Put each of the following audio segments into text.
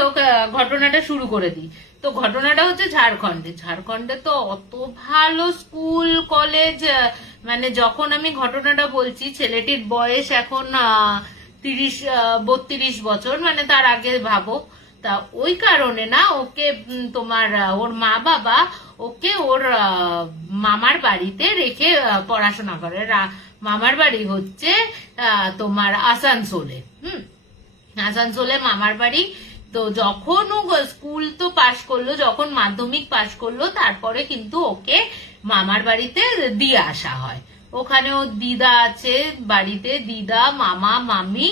হোক, ঘটনাটা শুরু করে দিই। তো ঘটনাটা হচ্ছে ঝাড়খণ্ডে তো অত ভালো স্কুল কলেজ, মানে যখন আমি ঘটনাটা বলছি ছেলেটির বয়স এখন 32 বছর, মানে তার আগে ভাবো। তা ওই কারণে না ওকে তোমার ওর মা বাবা ওকে ওর মামার বাড়িতে রেখে পড়াশোনা করে। মামার বাড়ি হচ্ছে তোমার আসানসোলে। আসানসোলে মামার বাড়ি। তো যখন ও স্কুল তো পাশ করলো, যখন মাধ্যমিক পাশ করলো, তারপরে কিন্তু ওকে মামার বাড়িতে দিয়ে আসা হয়। ওখানে ওর দিদা আছে বাড়িতে, দিদা, মামা, মামি,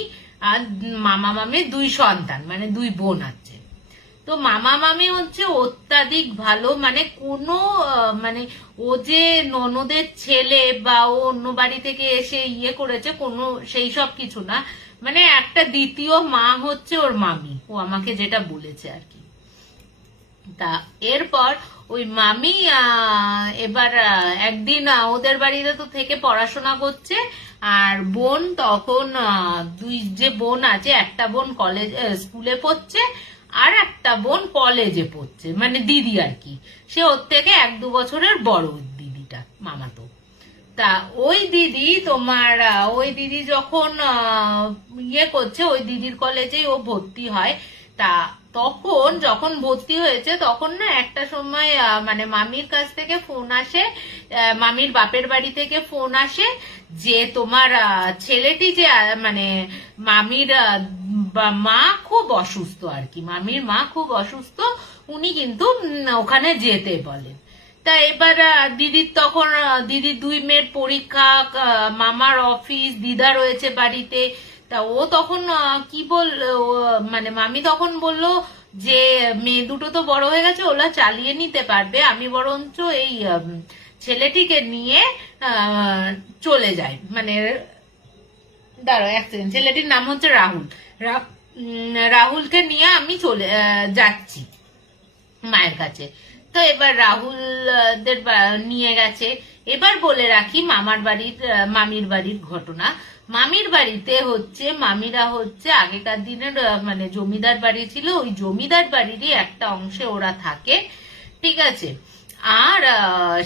আর মামা মামির 2 সন্তান, মানে 2 বোন আছে। তো মামা মামি হচ্ছে অত্যাধিক ভালো, মানে কোনো মানে ও যে ননদের ছেলে বা ও অন্য বাড়ি থেকে এসে ইয়ে করেছে কোনো সেই সব কিছু না, মানে একটা দ্বিতীয় মা হচ্ছে ওর মামি, ও আমাকে যেটা বলেছে আর কি। তা এরপর ওই মামি এবার একদিন ওদের বাড়িতে তো থেকে পড়াশোনা করছে, আর বোন তখন 2 যে বোন আছে, একটা বোন কলেজ স্কুলে পড়ছে, আর একটা বোন কলেজে পড়ছে, মানে দিদি আর কি। সে ওর থেকে 1-2 বছরের বড় দিদিটা, মামাতো। তা ওই দিদি তোমার ওই দিদি যখন ইয়ে করছে, ওই দিদির কলেজেই ও ভর্তি হয়। তা তখন যখন ভর্তি হয়েছে তখন না একটা সময় মানে মামির কাছ থেকে ফোন আসে, মামির বাপের বাড়ি থেকে ফোন আসে যে তোমার ছেলেটি যে মানে মামির মা খুব অসুস্থ আর কি, মামির মা খুব অসুস্থ, উনি কিন্তু ওখানে যেতে বলেন। তা এবার দিদির তখন দিদির 2 মেয়ের পরীক্ষা, মামার অফিস, দিদা রয়েছে বাড়িতে। তা ও তখন কি বল মানে মামি তখন বলল যে মেয়ে দুটো তো বড় হয়ে গেছে, ওরা চালিয়ে নিতে পারবে, আমি বরঞ্চ এই ছেলেটিকে নিয়ে চলে যাই, মানে দাঁড়াও 1 সেকেন্ড, ছেলেটির নাম হচ্ছে রাহুল। রাহুলকে নিয়ে আমি চলে যাচ্ছি মায়ের কাছে। তো এবার রাহুলদের নিয়ে গেছে। এবার বলে রাখি মামির বাড়ির ঘটনা। মামির বাড়িতে হচ্ছে মামিরা হচ্ছে আগেকার দিনের মানে জমিদার বাড়ি ছিল, ওই জমিদার বাড়িরই একটা অংশে ওরা থাকে, ঠিক আছে। আর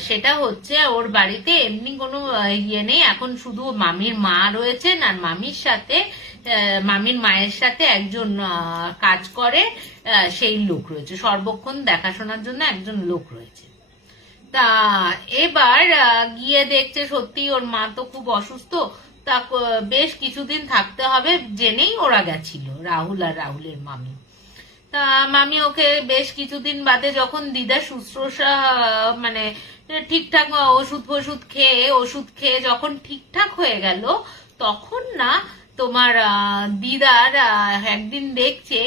সেটা হচ্ছে ওর বাড়িতে এমনি কোনো ইয়ে নেই, এখন শুধু মামির মা রয়েছেন, আর মামির সাথে মামির মায়ের সাথে একজন কাজ করে সেই লোক রয়েছে, সর্বক্ষণ দেখাশোনার জন্য একজন লোক রয়েছে। তা এবার গিয়ে দেখছে সত্যি ওর মা তো খুব অসুস্থ, তা বেশ কিছুদিন থাকতে হবে জেনেই ওরা গেছিল, রাহুল আর রাহুলের মামি। তা মামি ওকে বেশ কিছুদিন বাদে যখন দিদা শুশ্রূষা মানে ঠিকঠাক ওষুধ খেয়ে যখন ঠিকঠাক হয়ে গেল, তখন না তোমার দিদার একদিন দেখছে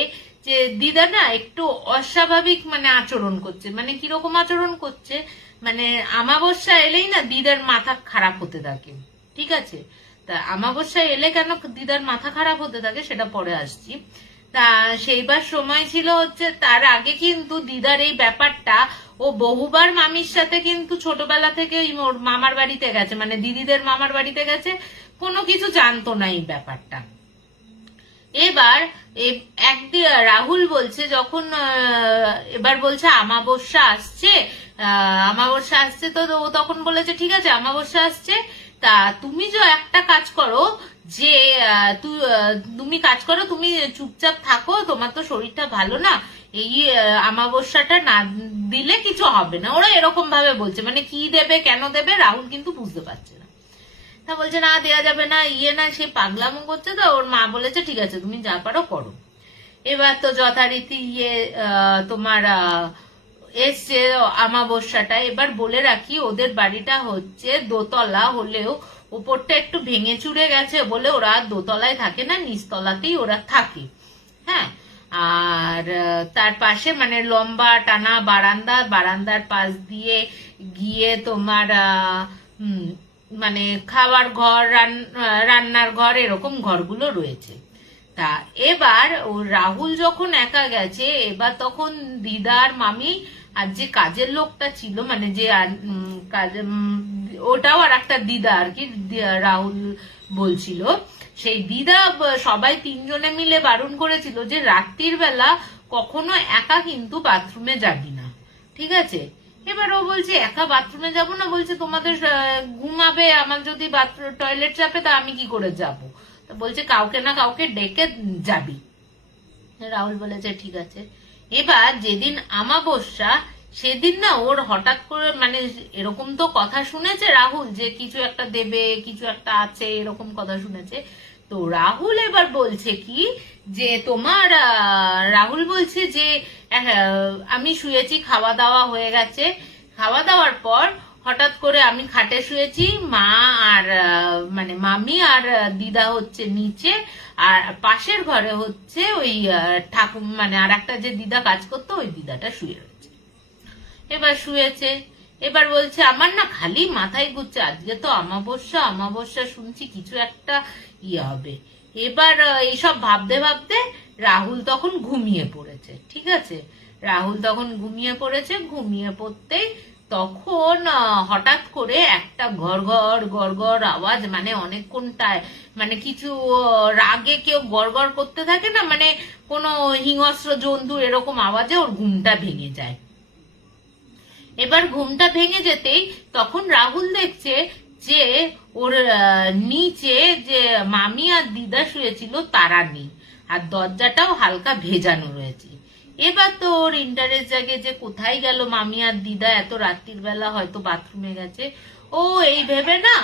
যে দিদা না একটু অস্বাভাবিক মানে আচরণ করছে। মানে কিরকম আচরণ করছে, মানে আমাবস্যা এলেই না দিদার মাথা খারাপ হতে থাকে, ঠিক আছে। তা আমাবস্যা এলে কেন দিদার মাথা খারাপ হতে থাকে সেটা পরে আসছি। তা সেইবার সময় ছিল হচ্ছে, তার আগে কিন্তু দিদার এই ব্যাপারটা ও বহুবার মামির সাথে কিন্তু ছোটবেলা থেকে ওর মামার বাড়িতে গেছে, মানে দিদিদের মামার বাড়িতে গেছে, কোনো কিছু জানতো না এই ব্যাপারটা। এবার একদিন রাহুল বলছে যখন এবার বলছে আমাবস্যা আসছে, তো ও তখন বলেছে ঠিক আছে আমাবস্যা আসছে, তা তুমি যে একটা কাজ করো, যে তুমি কাজ করো, তুমি চুপচাপ থাকো, তোমার তো শরীরটা ভালো না, এই আমাবস্যাটা না দিলে কিছু হবে না। ওরা এরকম ভাবে বলছে, মানে কি দেবে কেন দেবে রাহুল কিন্তু বুঝতে পারছে না। তা বলছে না দেয়া যাবে না, না সে পাগলামো করছে। তো ওর মা বলেছে ঠিক আছে তুমি যা পারো করো। এবার তো যথারীতি তোমার এসছে আমাবস্যাটা। এবার বলে রাখি ওদের বাড়িটা হচ্ছে দোতলা হলেও উপরটা একটু ভেঙে চুরে গেছে বলে ওরা দোতলায় থাকে না, নিচতলাতেই ওরা থাকে। হ্যাঁ, আর তার পাশে মানে লম্বা টানা বারান্দার পাশ দিয়ে গিয়ে তোমার মানে খাওয়ার ঘর, রান্নার ঘর, এরকম ঘরগুলো রয়েছে। তা এবার ও রাহুল যখন একা গেছে, এবার তখন দিদার মামি আর যে কাজের লোকটা ছিল, মানে যে ওটাও আর একটা দিদা আর কি, রাহুল বলছিল সেই দিদা, সবাই 3 জনে মিলে বারণ করেছিল যে রাত্রির বেলা কখনো একা কিন্তু বাথরুমে যাবি না, ঠিক আছে? এবার ও বলছে একা বাথরুমে যাব না, বলছে তোমাদের ঘুমাবে, আমার যদি বাথরুম টয়লেট চাপে তা আমি কি করে যাব? তো বলছে কাউকে না কাউকে ডেকে যাবি। রাহুল বলেছে ঠিক আছে। এবার যেদিন আমাবস্যা সেদিন না ওর হঠাৎ করে মানে এরকম তো কথা শুনেছে রাহুল যে কিছু একটা দেবে, কিছু একটা আছে, এরকম কথা শুনেছে। তো রাহুল এবার বলছে কি যে তোমার রাহুল বলছে যে আমি শুয়েছি, খাওয়া দাওয়া হয়ে গেছে, খাওয়া দাওয়ার পর হঠাৎ করে আমি খাটে শুয়েছি, মা আর মানে মামি আর দিদা হচ্ছে নিচে, আর পাশের ঘরে হচ্ছে ওই ঠাকুর মানে আর একটা যে দিদা কাজ করতো ওই দিদাটা শুয়ে রয়েছে। এবার শুয়েছে, এবার বলছে আমার না খালি মাথায় ঘুরছে, আজকে তো অমাবস্যা, অমাবস্যা শুনছি কিছু একটা ইয়ে হবে। এবার এইসব ভাবতে ভাবতে রাহুল তখন ঘুমিয়ে পড়েছে, ঠিক আছে? রাহুল তখন ঘুমিয়ে পড়েছে, ঘুমিয়ে পড়তেই তখন হঠাৎ করে একটা গড় গড় আওয়াজ, মানে অনেকক্ষণটায় মানে কিছু রাগে কেউ গড় করতে থাকে না, মানে কোনো হিংস্র জন্তু এরকম আওয়াজে ওর ঘুমটা ভেঙে যায়। এবার ঘুমটা ভেঙে যেতেই তখন রাহুল দেখছে যে ওর নিচে যে মামি আর দিদা শুয়েছিল তারা নেই, আর দরজাটাও হালকা ভেজানো রয়েছে। এবার তো ওর ইন্টারেস্ট জাগে যে কোথায় গেল মামি আর দিদা, এত রাত্রির বেলা হয়তো বাথরুমে গেছে। ও এই ভেবে না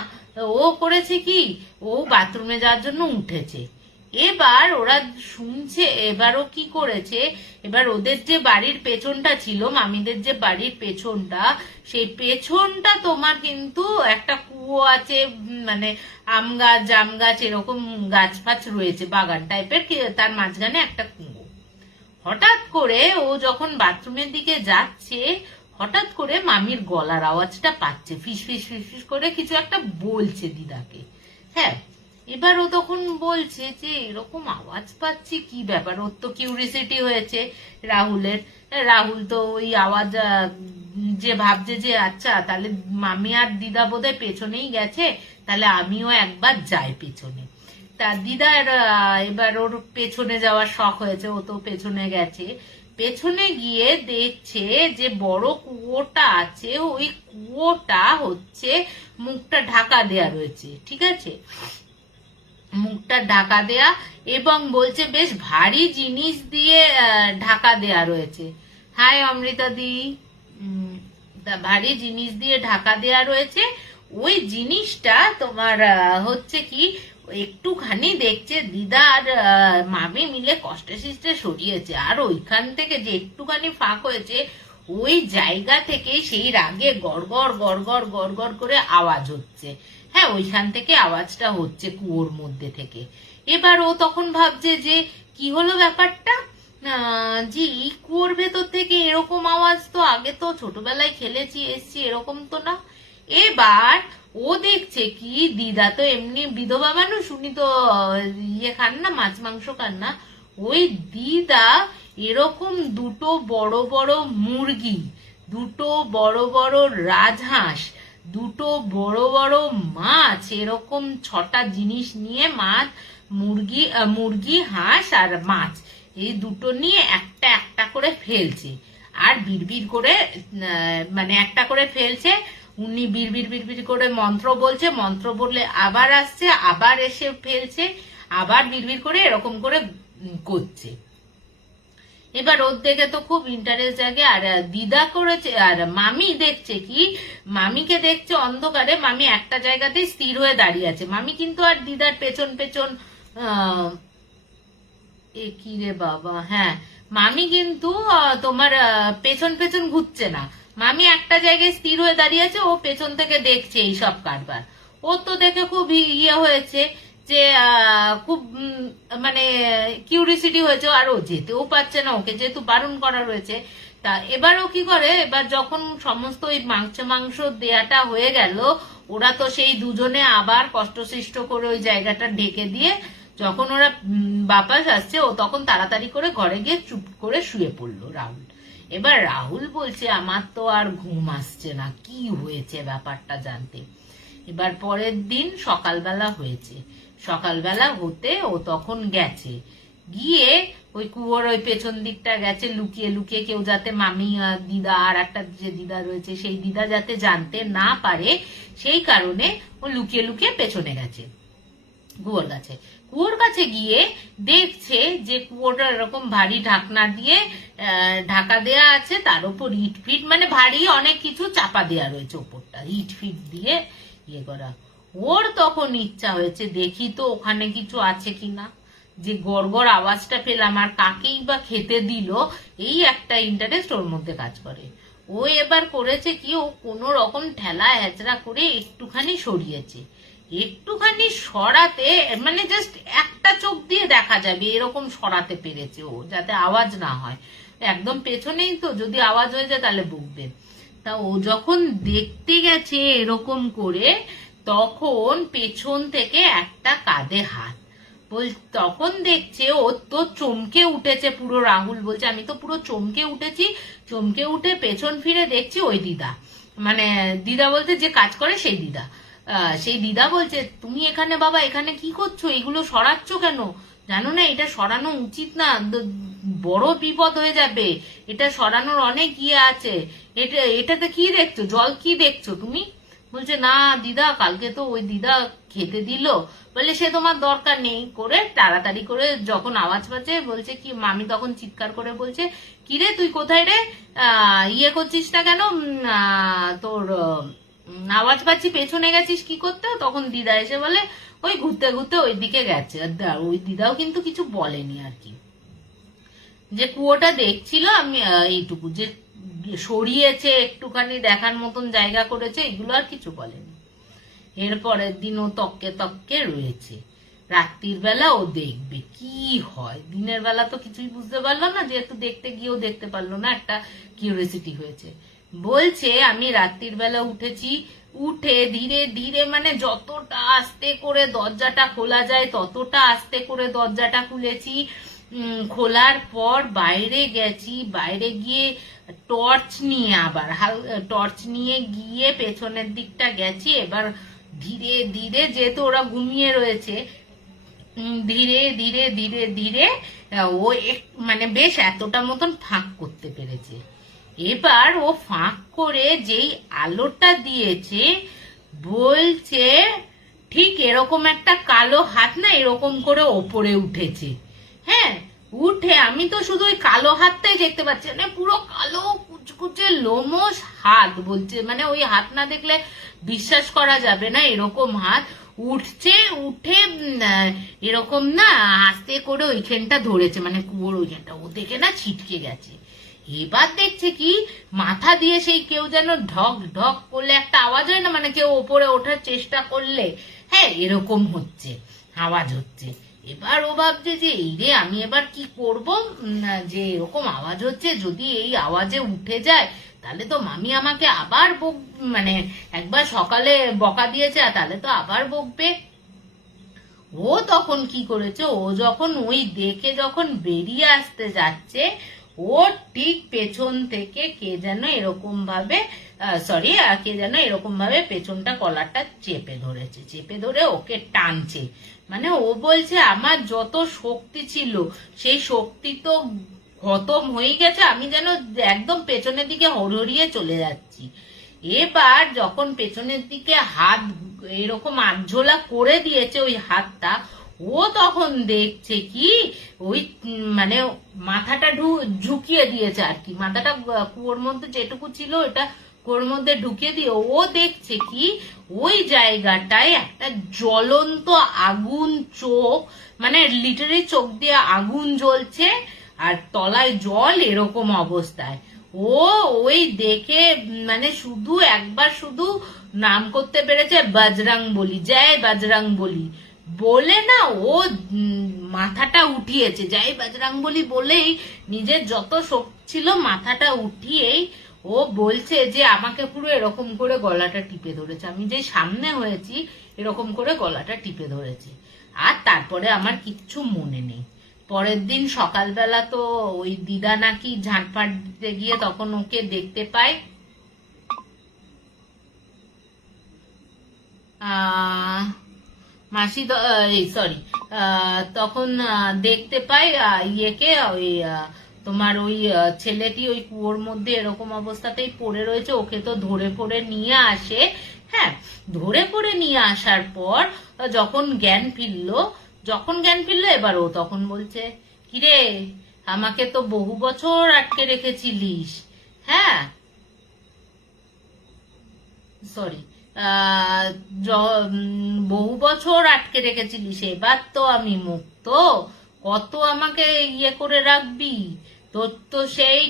ও করেছে কি, ও বাথরুমে যাওয়ার জন্য উঠেছে। এবার ওরা শুনছে, এবারও কি করেছে, এবার ওদের যে বাড়ির পেছনটা ছিল, মামিদের যে বাড়ির পেছনটা, সেই পেছনটা তোমার কিন্তু একটা কুয়ো আছে, মানে আম গাছ জাম গাছ এরকম গাছ ফাছ রয়েছে, বাগান টাইপের, তার মাঝখানে একটা কুয়ো। হঠাৎ করে ও যখন বাথরুমের দিকে যাচ্ছে, হঠাৎ করে মামির গলার আওয়াজটা পাচ্ছে, ফিস ফিস ফিস ফিস করে কিছু একটা বলছে দিদাকে। হ্যাঁ, এবার ও তখন বলছে যে এরকম আওয়াজ পাচ্ছি, কি ব্যাপার? ওর তো কিউরিসিটি হয়েছে রাহুলের। রাহুল তো ওই আওয়াজ যে ভাবছে যে আচ্ছা তাহলে মামি আর দিদা বোধহয় পেছনেই গেছে, তাহলে আমিও একবার যাই পেছনে। তা দিদার এবার ওর পেছনে যাওয়ার শখ হয়েছে, ও তো পেছনে গেছে। পেছনে গিয়ে দেখছে যে বড় কুয়োটা আছে, ওই কুয়োটা হচ্ছে মুখটা ঢাকা দেয়া রয়েছে, ঠিক আছে? মুখটা ঢাকা দেয়া, এবং বলছে বেশ ভারী জিনিস দিয়ে ঢাকা দেয়া রয়েছে। হাই অমৃতা দি, ভারী জিনিস দিয়ে ঢাকা দেয়া রয়েছে। ওই জিনিসটা তোমার হচ্ছে কি একটুখানি দেখছে দিদা আর মামি মিলে কষ্টে সিষ্টে সরিয়েছে, আর ওইখান থেকে যে একটুখানি ফাঁক হয়েছে ওই জায়গা থেকে সেই রাগে গড়গড় গড়গড় গড়গড় করে আওয়াজ হচ্ছে। হ্যাঁ, ওইখান থেকে আওয়াজটা হচ্ছে কুয়োর মধ্যে থেকে। এবার ও তখন ভাবছে যে কি হলো ব্যাপারটা, জি কুয়োর ভেতর থেকে এরকম আওয়াজ তো আগে তো ছোটবেলায় খেলেছি এসছি, এরকম তো না। এবার ও দেখছে কি দিদা তো এমনি বিধবা মানুষ, উনি তো ইয়ে খান না, মাছ মাংস খান না। ওই দিদা এরকম দুটো বড় বড় মুরগি, দুটো বড় বড় রাজহাঁস, দুটো বড় বড় মাছ, এরকম 6টা জিনিস নিয়ে, মাছ মুরগি মুরগি হাঁস আর মাছ, এই দুটো নিয়ে একটা একটা করে ফেলছে। আর বিড়বিড় করে মানে একটা করে ফেলছে, উনি বিড়বিড় বিড়বিড় করে মন্ত্র বলছে, মন্ত্র বললে আবার আসছে, আবার এসে ফেলছে, আবার বিড়বিড় করে এরকম করে করছে। এবার ওর দেখে তো খুব ইন্টারেস্ট জাগে, আর দিদা করেছে, আর মামি দেখছে কি, মামিকে দেখছে অন্ধকারে, মামি একটা জায়গাতে স্থির হয়ে দাঁড়িয়ে আছে। মামি কিন্তু আর দিদার পেছন পেছন এ কি রে বাবা, হ্যাঁ, মামি কিন্তু তোমার পেছন পেছন ঘুরছে না, মামি একটা জায়গায় স্থির হয়ে দাঁড়িয়ে আছে, ও পেছন থেকে দেখছে এই সব কারবার। ও তো দেখে খুব ইয়ে হয়েছে যে খুব মানে কিউরিসিটি হয়েছে, আর ও যেতেও পারছে না, ওকে যেহেতু বারণ করা রয়েছে। তা এবার ও কি করে, এবার যখন সমস্ত ওই মাংস দেয়াটা হয়ে গেল, ওরা তো সেই দুজনে আবার কষ্টসৃষ্ট করে ওই জায়গাটা ঢেকে দিয়ে যখন ওরা বাপাস আসছে, ও তখন তাড়াতাড়ি করে ঘরে গিয়ে চুপ করে শুয়ে পড়লো রাহুল। এবার রাহুল বলছে আমার তো আর ঘুম আসছে না, কি হয়েছে ব্যাপারটা জানতে। এবার পরের দিন সকালবেলা হয়েছে, সকালবেলা হতে ও তখন গেছে, গিয়ে ওই কুয়োর ওই পেছন দিকটা গেছে লুকিয়ে লুকিয়ে, কেউ যাতে মামি দিদা আর একটা যে দিদা রয়েছে সেই দিদা যাতে জানতে না পারে সেই কারণে ও লুকিয়ে লুকিয়ে পেছনে গেছে কুয়োর কাছে গিয়ে দেখছে যে কুয়োটা এরকম ভারী ঢাকনা দিয়ে ঢাকা দেয়া আছে, তার উপর ইট ফিট মানে ভারী অনেক কিছু চাপা দেয়া রয়েছে উপরটা, ইট ফিট দিয়ে ইয়ে করা। ওর তখন ইচ্ছা হয়েছে দেখি তো ওখানে কিছু আছে কিনা, যে গড়গড় আওয়াজটা পেলাম আর কাকেই বা খেতে দিল, এই একটা ইন্টারেস্ট ওর মধ্যে কাজ করে। ও এবার করেছে কি, ও কোনো রকম ঠেলা হেঁচড়া করে একটুখানি সরিয়েছে, একটুখানি সরাতে মানে জাস্ট একটা চোখ দিয়ে দেখা যাবে এরকম সরাতে পেরেছে ও, যাতে আওয়াজ না হয়, একদম পেছনেই তো, যদি আওয়াজ হয়ে যায় তাহলে বকবে। তা ও যখন দেখতে গেছে এরকম করে, তখন পেছন থেকে একটা কাঁধে হাত, তখন দেখছে ও তো চমকে উঠেছে পুরো। রাহুল বলছে আমি তো পুরো চমকে উঠেছি, চমকে উঠে পেছন ফিরে দেখছি ওই দিদা, মানে দিদা বলতে যে কাজ করে সেই দিদা, সেই দিদা বলছে তুমি এখানে বাবা এখানে কি করছো, এগুলো সরাচ্ছ কেন, জানো না এটা সরানো উচিত না, বড় বিপদ হয়ে যাবে, এটা সরানোর অনেক ইয়ে আছে, এটাতে কি দেখছো, জল কি দেখছো তুমি? বলছে না দিদা কালকে তো ওই দিদা খেতে দিল, বলে সে তোমার দরকার নেই, করে তাড়াতাড়ি করে যখন আওয়াজ পাচ্ছে বলছে কি, মামি তখন চিৎকার করে বলছে কিরে তুই কোথায় রে, ইয়ে করছিস না কেন, তোর আওয়াজ পাচ্ছি পেছনে গেছিস কি করতে? তখন দিদা এসে বলে ওই ঘুরতে ঘুরতে ওই দিকে গেছে। ওই দিদাও কিন্তু কিছু বলেনি আর কি, যে কুয়োটা দেখছিল আমি এইটুকু যে সরিয়েছে একটুখানি দেখার মতন জায়গা করেছে, এগুলো আর কিছু বলেনি। এরপরের দিন ও তককে তককে রয়েছে, রাত্রির বেলা ও দেখবে কি হয়, দিনের বেলা তো কিছুই বুঝতে পারলো না, যেহেতু দেখতে গিয়েও দেখতে পারলো না, একটা কিউরিয়াসিটি হয়েছে। বলছে আমি রাত্রির বেলা উঠেছি, উঠে ধীরে ধীরে মানে যতটা আস্তে করে দরজাটা খোলা যায় ততটা আস্তে করে দরজাটা খুলেছি, খোলার পর বাইরে গেছি, বাইরে গিয়ে টর্চ নিয়ে আবার টর্চ নিয়ে গিয়ে পেছনের দিকটা গেছি, এবার ধীরে ধীরে যেহেতু ওরা ঘুমিয়ে রয়েছে, ধীরে ধীরে ধীরে ধীরে ও মানে বেশ এতটা মতন ফাঁক করতে পেরেছে। এবার ও ফাঁক করে যেই আলোটা দিয়েছে, বলছে ঠিক এরকম একটা কালো হাত না এরকম করে ওপরে উঠেছে, হ্যাঁ উঠে আমি তো শুধু ওই কালো হাতটাই দেখতে পাচ্ছি, মানে পুরো কালো কুচকুচে লোমস হাত, বলছে মানে ওই হাত না দেখলে বিশ্বাস করা যাবে না, এরকম হাত উঠছে, উঠে এরকম না আস্তে করে ওইখানটা ধরেছে, মানে কুয়োর ওইখানটা, ও দেখে না ছিটকে গেছে। এবার দেখছে কি মাথা দিয়ে সেই কেউ যেন ঢক ঢক করলে একটা আওয়াজ হয় না, মানে কেউ ওপরে ওঠার চেষ্টা করলে, হ্যাঁ এরকম হচ্ছে আওয়াজ হচ্ছে। এবার ও ভাবছে যে এই রে আমি এবার কি করব, যে এরকম আওয়াজ হচ্ছে, যদি এই আওয়াজে উঠে যায় তাহলে তো মামি আমাকে আবার মানে একবার সকালে বকা দিয়েছে তাহলে তো আবার বকবে। ও তখন কি করেছে, ও যখন ওই দেখে যখন বেরিয়ে আসতে যাচ্ছে, ও ঠিক পেছন থেকে কে যেন এরকম ভাবে কে যেন এরকম ভাবে পেছনটা কলারটা চেপে ধরেছে, চেপে ধরে ওকে টানছে, মানে ও বলছে আমার যত শক্তি ছিল সেই শক্তি তো খতম হয়ে গেছে, আমি যেন একদম পেছনের দিকে হড়হড়িয়ে চলে যাচ্ছি। এবার যখন পেছনের দিকে হাত এরকম আধঝোলা করে দিয়েছে ওই হাতটা, ও তখন দেখছে কি ওই মানে মাথাটা ঝুঁকিয়ে দিয়েছে আর কি, মাথাটা কুয়োর মধ্যে যেটুকু ছিল এটা কুয়োর মধ্যে ঢুকিয়ে দিয়ে ও দেখছে কি ওই জায়গাটায় একটা জ্বলন্ত আগুন চোখ, মানে লিটারি চোখ দিয়ে আগুন জ্বলছে আর তলায় জল এরকম অবস্থায়। ও ওই দেখে মানে শুধু একবার শুধু নাম করতে পেরেছে বজরং বলি, জয় বজরং বলি বলে না ও মাথাটা উঠিয়েছে, জয় বজরং বলি বলেই নিজের যত শক্তি ছিল মাথাটা উঠিয়েই ও বলছে যে আমাকে পুরো এরকম করে গলাটা টিপে ধরেছে, আমি যে সামনে হয়েছি এরকম করে গলাটা টিপে ধরেছে, আর তারপরে আমার কিচ্ছু মনে নেই। পরের দিন সকালবেলা তো ওই দিদা নাকি ঝাঁটফাট দিতে গিয়ে তখন ওকে দেখতে পায়, মাসি এই সরি তখন দেখতে পাই ইয়েকে ওই তোমার ওই ছেলেটি ওই কুয়োর মধ্যে এরকম অবস্থাতেই পড়ে রয়েছে। ওকে তো ধরে পড়ে নিয়ে আসে। হ্যাঁ, ধরে পড়ে নিয়ে আসার পর যখন জ্ঞান ফিরলো এবার ও তখন বলছে, কিরে আমাকে তো বহু বছর আটকে রেখেছিলিস। হ্যাঁ, সরি, বহু বছর আটকে রেখেছিলিস, এবার তো আমি মুক্ত, কত আমাকে ইয়ে করে রাখবি? তোর তো সেই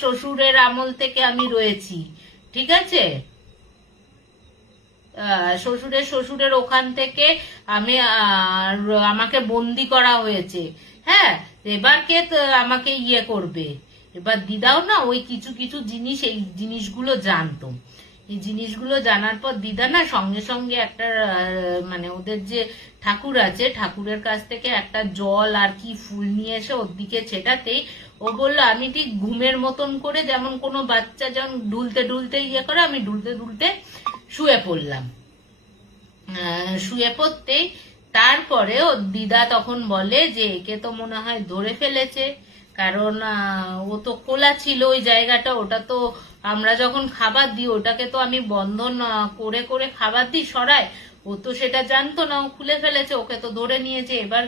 শ্বশুরের আমল থেকে আমি রয়েছি, ঠিক আছে? শ্বশুরের ওখান থেকে আমি আমাকে বন্দি করা হয়েছে। হ্যাঁ, এবার কে আমাকে ইয়ে করবে? এবার দিদাও না ওই কিছু কিছু জিনিস, এই জিনিসগুলো জানতো। এই জিনিসগুলো জানার পর দিদা না সঙ্গে সঙ্গে একটা মানে ওদের যে ঠাকুর আছে, ঠাকুরের কাছ থেকে একটা জল আর কি ফুল নিয়ে এসে ওর দিকে ছেটাতেই ও বললো, আমি ঠিক ঘুমের মতন করে, যেমন কোনো বাচ্চা যেমন ঢুলতে ঢুলতে ইয়ে করে, আমি ঢুলতে ঢুলতে শুয়ে পড়লাম। শুয়ে পড়তেই তারপরে ও দিদা তখন বলে যে একে তো মনে হয় ধরে ফেলেছে, কারণ ও তো খোলা ছিল ওই জায়গাটা, ওটা তো আমরা যখন খাবার দিই ওটাকে তো আমি বন্ধন করে করে খাবার দিই সরাই, ও তো সেটা জানতো না, ও খুলে ফেলেছে, ওকে তো ধরে নিয়েছে। এবার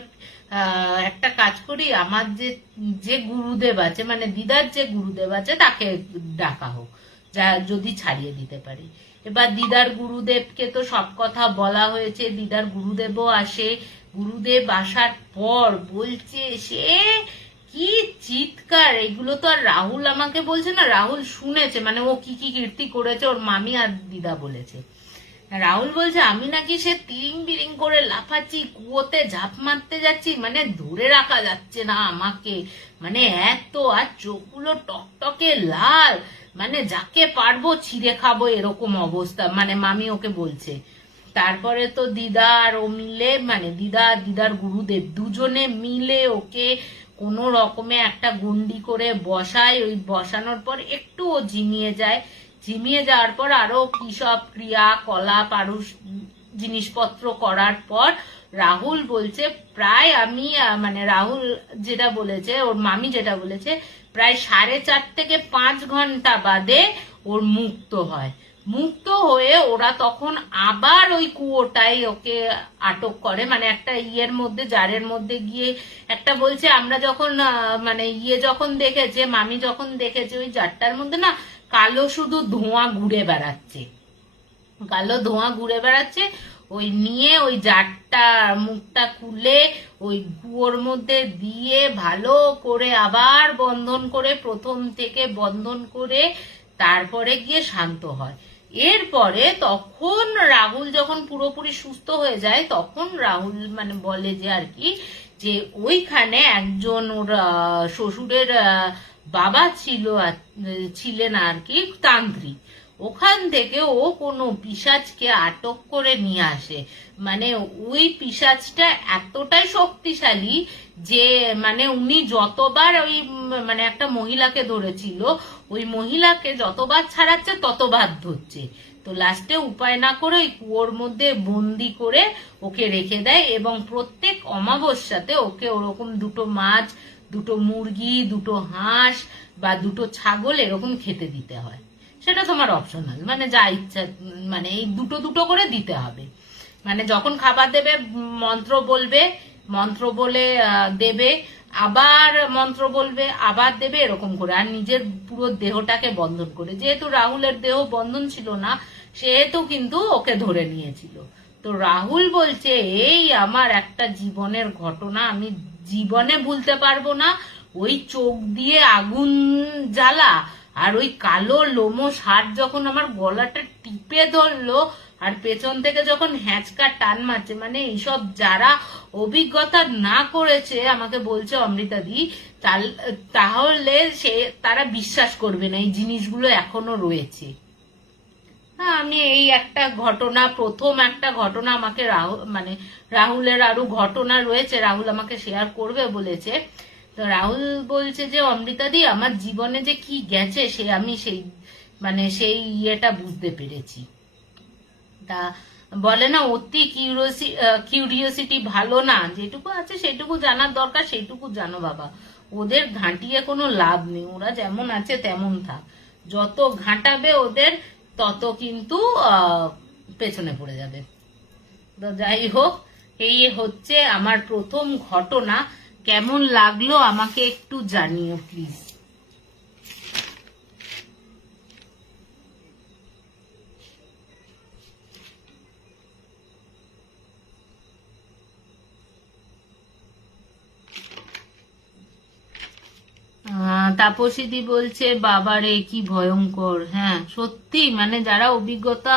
একটা কাজ করি, আমার যে যে গুরুদেব আছে, মানে দিদার যে গুরুদেব আছে তাকে ডাকা হোক, যা যদি ছাড়িয়ে দিতে পারি। এবার দিদার গুরুদেবকে তো সব কথা বলা হয়েছে, দিদার গুরুদেবও আসে। গুরুদেব আসার পর বলছে, সে কি চিৎকার! এগুলো তো আর রাহুল আমাকে বলছে না, রাহুল শুনেছে, মানে ও কি কি কীর্তি করেছে ওর মামি আর দিদা বলেছে। রাহুল বলছে আমি নাকি সে তিরিং বিরিং করে লাফাচ্ছি, কুয়োতে ঝাঁপ মারতে যাচ্ছি, মানে ধরে রাখা যাচ্ছে না আমাকে, মানে এত, আর চোখগুলো টকটকে লাল, মানে যাকে পারবো ছিঁড়ে খাবো এরকম অবস্থা, মানে মামি ওকে বলছে। তারপরে তো দিদা আর ও মিলে, মানে দিদার গুরুদেব দুজনে মিলে ওকে কোনো রকমে একটা গন্ডি করে বসায়। ওই বসানোর পর একটু ও ঝিমিয়ে যায়, ঝিমিয়ে যাওয়ার পর আরো কি সব ক্রিয়াকলাপ আরো জিনিসপত্র করার পর রাহুল বলছে, প্রায় আমি মানে রাহুল যেটা বলেছে, ওর মামি যেটা বলেছে, প্রায় 4.5 থেকে 5 ঘন্টা বাদে ওর মুক্ত হয়। মুক্ত হয়ে ওরা তখন আবার ওই কুয়োটাই ওকে আটক করে, মানে একটা ইয়ের মধ্যে, জারের মধ্যে গিয়ে একটা বলছে, আমরা যখন মানে ইয়ে যখন দেখেছে, মামি যখন দেখেছে, ওই জারটার মধ্যে না কালো শুধু ধোঁয়া ঘুরে বেড়াচ্ছে, কালো ধোঁয়া ঘুরে বেড়াচ্ছে। ওই নিয়ে ওই জারটা মুখটা খুলে ওই কুয়োর মধ্যে দিয়ে ভালো করে আবার বন্ধন করে, প্রথম থেকে বন্ধন করে তারপরে গিয়ে শান্ত হয়। এরপরে তখন রাহুল যখন পুরোপুরি সুস্থ হয়ে যায়, তখন রাহুল মানে বলে যে আর কি, যে ওইখানে একজন ওর শ্বশুরের বাবা ছিলেন আর কি, তান্ত্রিক। ওখান থেকে ও কোনো পিশাচকে আটক করে নিয়ে আসে। মানে ওই পিশাচটা এতটাই শক্তিশালী যে মানে উনি যতবার ওই মানে একটা মহিলাকে ধরেছিল, ওই মহিলাকে যতবার ছাড়াচ্ছে ততবার ধরছে। তো লাস্টে উপায় না করে ওই কুয়োর মধ্যে বন্দি করে ওকে রেখে দেয়, এবং প্রত্যেক অমাবস্যাতে ওকে ওরকম 2টো মাছ, 2টো মুরগি, 2টো হাঁস বা 2টো ছাগল এরকম খেতে দিতে হয়। সেটা তোমার অপশনাল, মানে যা ইচ্ছা, মানে এই 2টো 2টো করে দিতে হবে। মানে যখন খাবার দেবে মন্ত্র বলবে, মন্ত্র বলে দেবে, আবার মন্ত্র বলবে, আবার দেবে, এরকম করে। আর নিজের পুরো দেহটাকে বন্ধন করে, যেহেতু রাহুলের দেহ বন্ধন ছিল না, সেহেতু কিন্তু ওকে ধরে নিয়েছিল। তো রাহুল বলছে, এই আমার একটা জীবনের ঘটনা, আমি জীবনে ভুলতে পারবো না। ওই চোখ দিয়ে আগুন জ্বালা আর ওই কালো লোমশ হাত যখন আমার গলাটা টিপে ধরলো, আর পেছন থেকে যখন হ্যাঁচকা টান মারছে, মানে এইসব যারা অভিজ্ঞতা না করেছে আমাকে বলছে অমৃতা দি, তাহলে সে তারা বিশ্বাস করবে না এই জিনিসগুলো এখনো রয়েছে। হ্যাঁ, আমি এই একটা ঘটনা, প্রথম একটা ঘটনা আমাকে রাহুলের আরো ঘটনা রয়েছে, রাহুল আমাকে শেয়ার করবে বলেছে। তো রাহুল বলছে যে অমৃতা দি, আমার জীবনে যে কি গেছে সে আমি সেই মানে সেই ইয়েটা বুঝতে পেরেছি। তা বলে না অতি কিউরিওসিটি ভালো না, যেটুকু আছে সেটুকু জানার দরকার সেইটুকু জানো বাবা। ওদের ঘাঁটিয়ে কোনো লাভ নেই, ওরা যেমন আছে তেমন থাক। যত ঘাঁটাবে ওদের তত কিন্তু পেছনে পড়ে যাবে। তো যাই হোক, এই হচ্ছে আমার প্রথম ঘটনা। কেমন লাগলো আমাকে একটু জানিও প্লিজ। তাপসীদি বলছে বাবারে কি ভয়ঙ্কর। হ্যাঁ সত্যি, মানে যারা অভিজ্ঞতা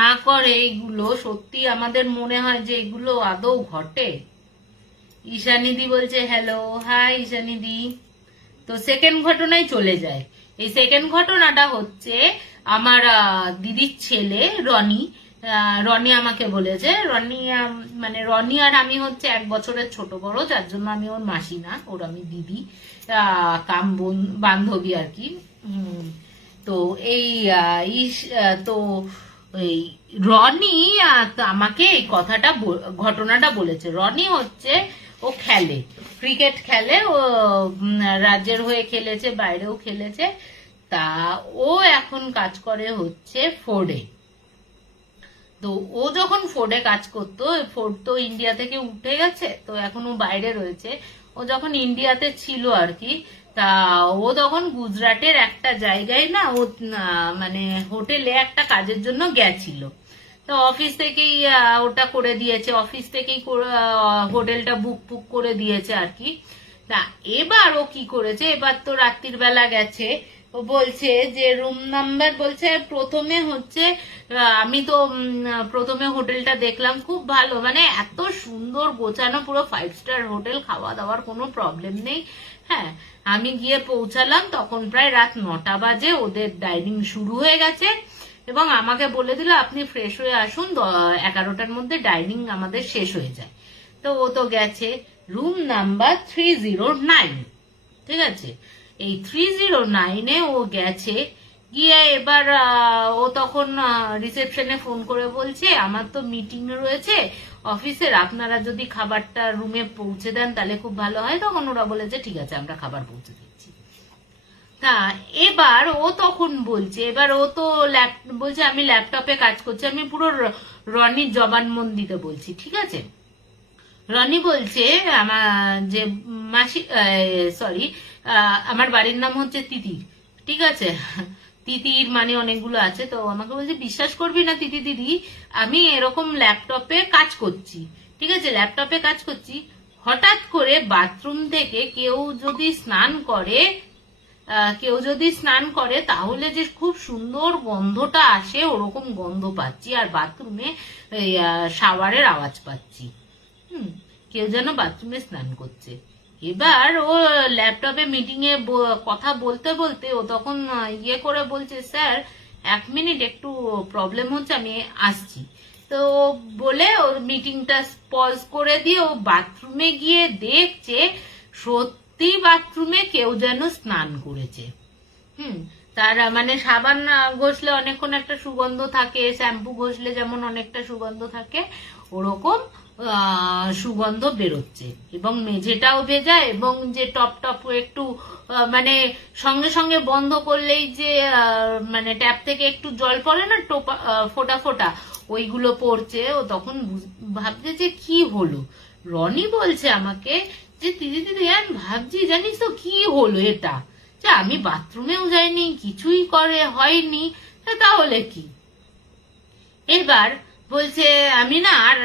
না করে এগুলো, সত্যি আমাদের মনে হয় যে এগুলো আদৌ ঘটে। ঈশানিদি বলছে হ্যালো, হাই ঈশানিদি। তো সেকেন্ড ঘটনায় চলে যায়। এই সেকেন্ড ঘটনাটা হচ্ছে আমার দিদির ছেলে রনি। রনি আমাকে বলেছে, রনি মানে রনি আর আমি হচ্ছে 1 বছরের ছোট বড়, যার জন্য আমি ওর মাসি না, ওর আমি দিদি কাম বান্ধবী আর কি। তো এই তো এই রনি আমাকে এই কথাটা ঘটনাটা বলেছে। রনি হচ্ছে ও খেলে, ক্রিকেট খেলে, ও রাজ্যের হয়ে খেলেছে, বাইরেও খেলেছে। তা ও এখন কাজ করে হচ্ছে ফোর্ডে। তো ও যখন ফোর্ডে কাজ করতো, ফোর্ড তো ইন্ডিয়া থেকে উঠে গেছে, তো এখন ও বাইরে রয়েছে। ও যখন ইন্ডিয়াতে ছিল আর কি, তা ও তখন গুজরাটের একটা জায়গায় না, ও মানে হোটেলে একটা কাজের জন্য গেছিল। তো অফিস থেকেই ওটা করে দিয়েছে, অফিস থেকেই হোটেলটা বুক করে দিয়েছে আর কি। তা এবার ও কি করেছে, এবার তো রাত্রির বেলা গেছে, ও বলছে যে রুম নাম্বার, বলছে প্রথমে হচ্ছে আমি তো প্রথমে হোটেলটা দেখলাম খুব ভালো, মানে এত সুন্দর গোছানো, পুরো 5 স্টার হোটেল, খাওয়া দাওয়ার কোনো প্রবলেম নেই। হ্যাঁ, আমি গিয়ে পৌঁছালাম তখন প্রায় রাত 9টা বাজে, ওদের ডাইনিং শুরু হয়ে গেছে এবং আমাকে বলে দিল আপনি ফ্রেশ হয়ে আসুন, 11টার মধ্যে ডাইনিং আমাদের শেষ হয়ে যায়। তো ও তো গেছে রুম নাম্বার 309, ঠিক আছে। এই 309-এ ও গেছে, গিয়ে এবার ও তখন রিসেপশনে ফোন করে বলছে আমার তো মিটিং রয়েছে অফিসের, আপনারা যদি খাবারটা রুমে পৌঁছে দেন তাহলে খুব ভালো হয়। তখন ওরা বলেছে ঠিক আছে, আমরা খাবার পৌঁছে দিচ্ছি। তা এবার ও তখন বলছে, এবার ও তো বলছে আমি ল্যাপটপে কাজ করছি, আমি পুরো রনির জবানবন্দিতে বলছি, ঠিক আছে। রনি বলছে আমার যে মাসি, সরি, আমার বাড়ির নাম হচ্ছে তিতির, ঠিক আছে। তিতির মানে অনেকগুলো আছে, তো আমাকে বলছে বিশ্বাস করবি না তিতি দিদি, আমি এরকম ল্যাপটপে কাজ করছি, ঠিক আছে, ল্যাপটপে কাজ করছি, হঠাৎ করে বাথরুম থেকে কেউ যদি স্নান করে তাহলে যে খুব সুন্দর গন্ধটা আসে, ওরকম গন্ধ পাচ্ছি, আর বাথরুমে শাওয়ারের আওয়াজ পাচ্ছি। কেউ যেন বাথরুমে স্নান করছে। এবার ও ল্যাপটপে মিটিং এ কথা বলতে বলতে ও তখন ইয়ে করে বলছে স্যার 1 মিনিট, একটু প্রবলেম হচ্ছে, আমি আসছি। তো বলে ওর মিটিংটা পজ করে দিয়ে ও বাথরুমে গিয়ে দেখছে সত্যি বাথরুমে কেউ যেন স্নান করেছে। তার মানে সাবান ঘষলে অনেকক্ষণ একটা সুগন্ধ থাকে, শ্যাম্পু ঘষলে যেমন অনেকটা সুগন্ধ থাকে, ওরকম সুগন্ধ বেরোচ্ছে, এবং মেঝেটাও ভেজা, এবং যে টপ টপ একটু মানে সঙ্গে সঙ্গে বন্ধ করলেই যে মানে ট্যাপ থেকে একটু জল পড়ে না, টোপা ফোটা ফোটা, ওইগুলো পড়ছে। ও তখন ভাবছে যে কি হলো। রনি বলছে আমাকে যে দিদি দিদি আমি ভাবছি জানিস তো কি হলো এটা, যে আমি বাথরুমেও যাইনি, কিছুই হয়নি, তাহলে কি। এবার বলছে আমি না আর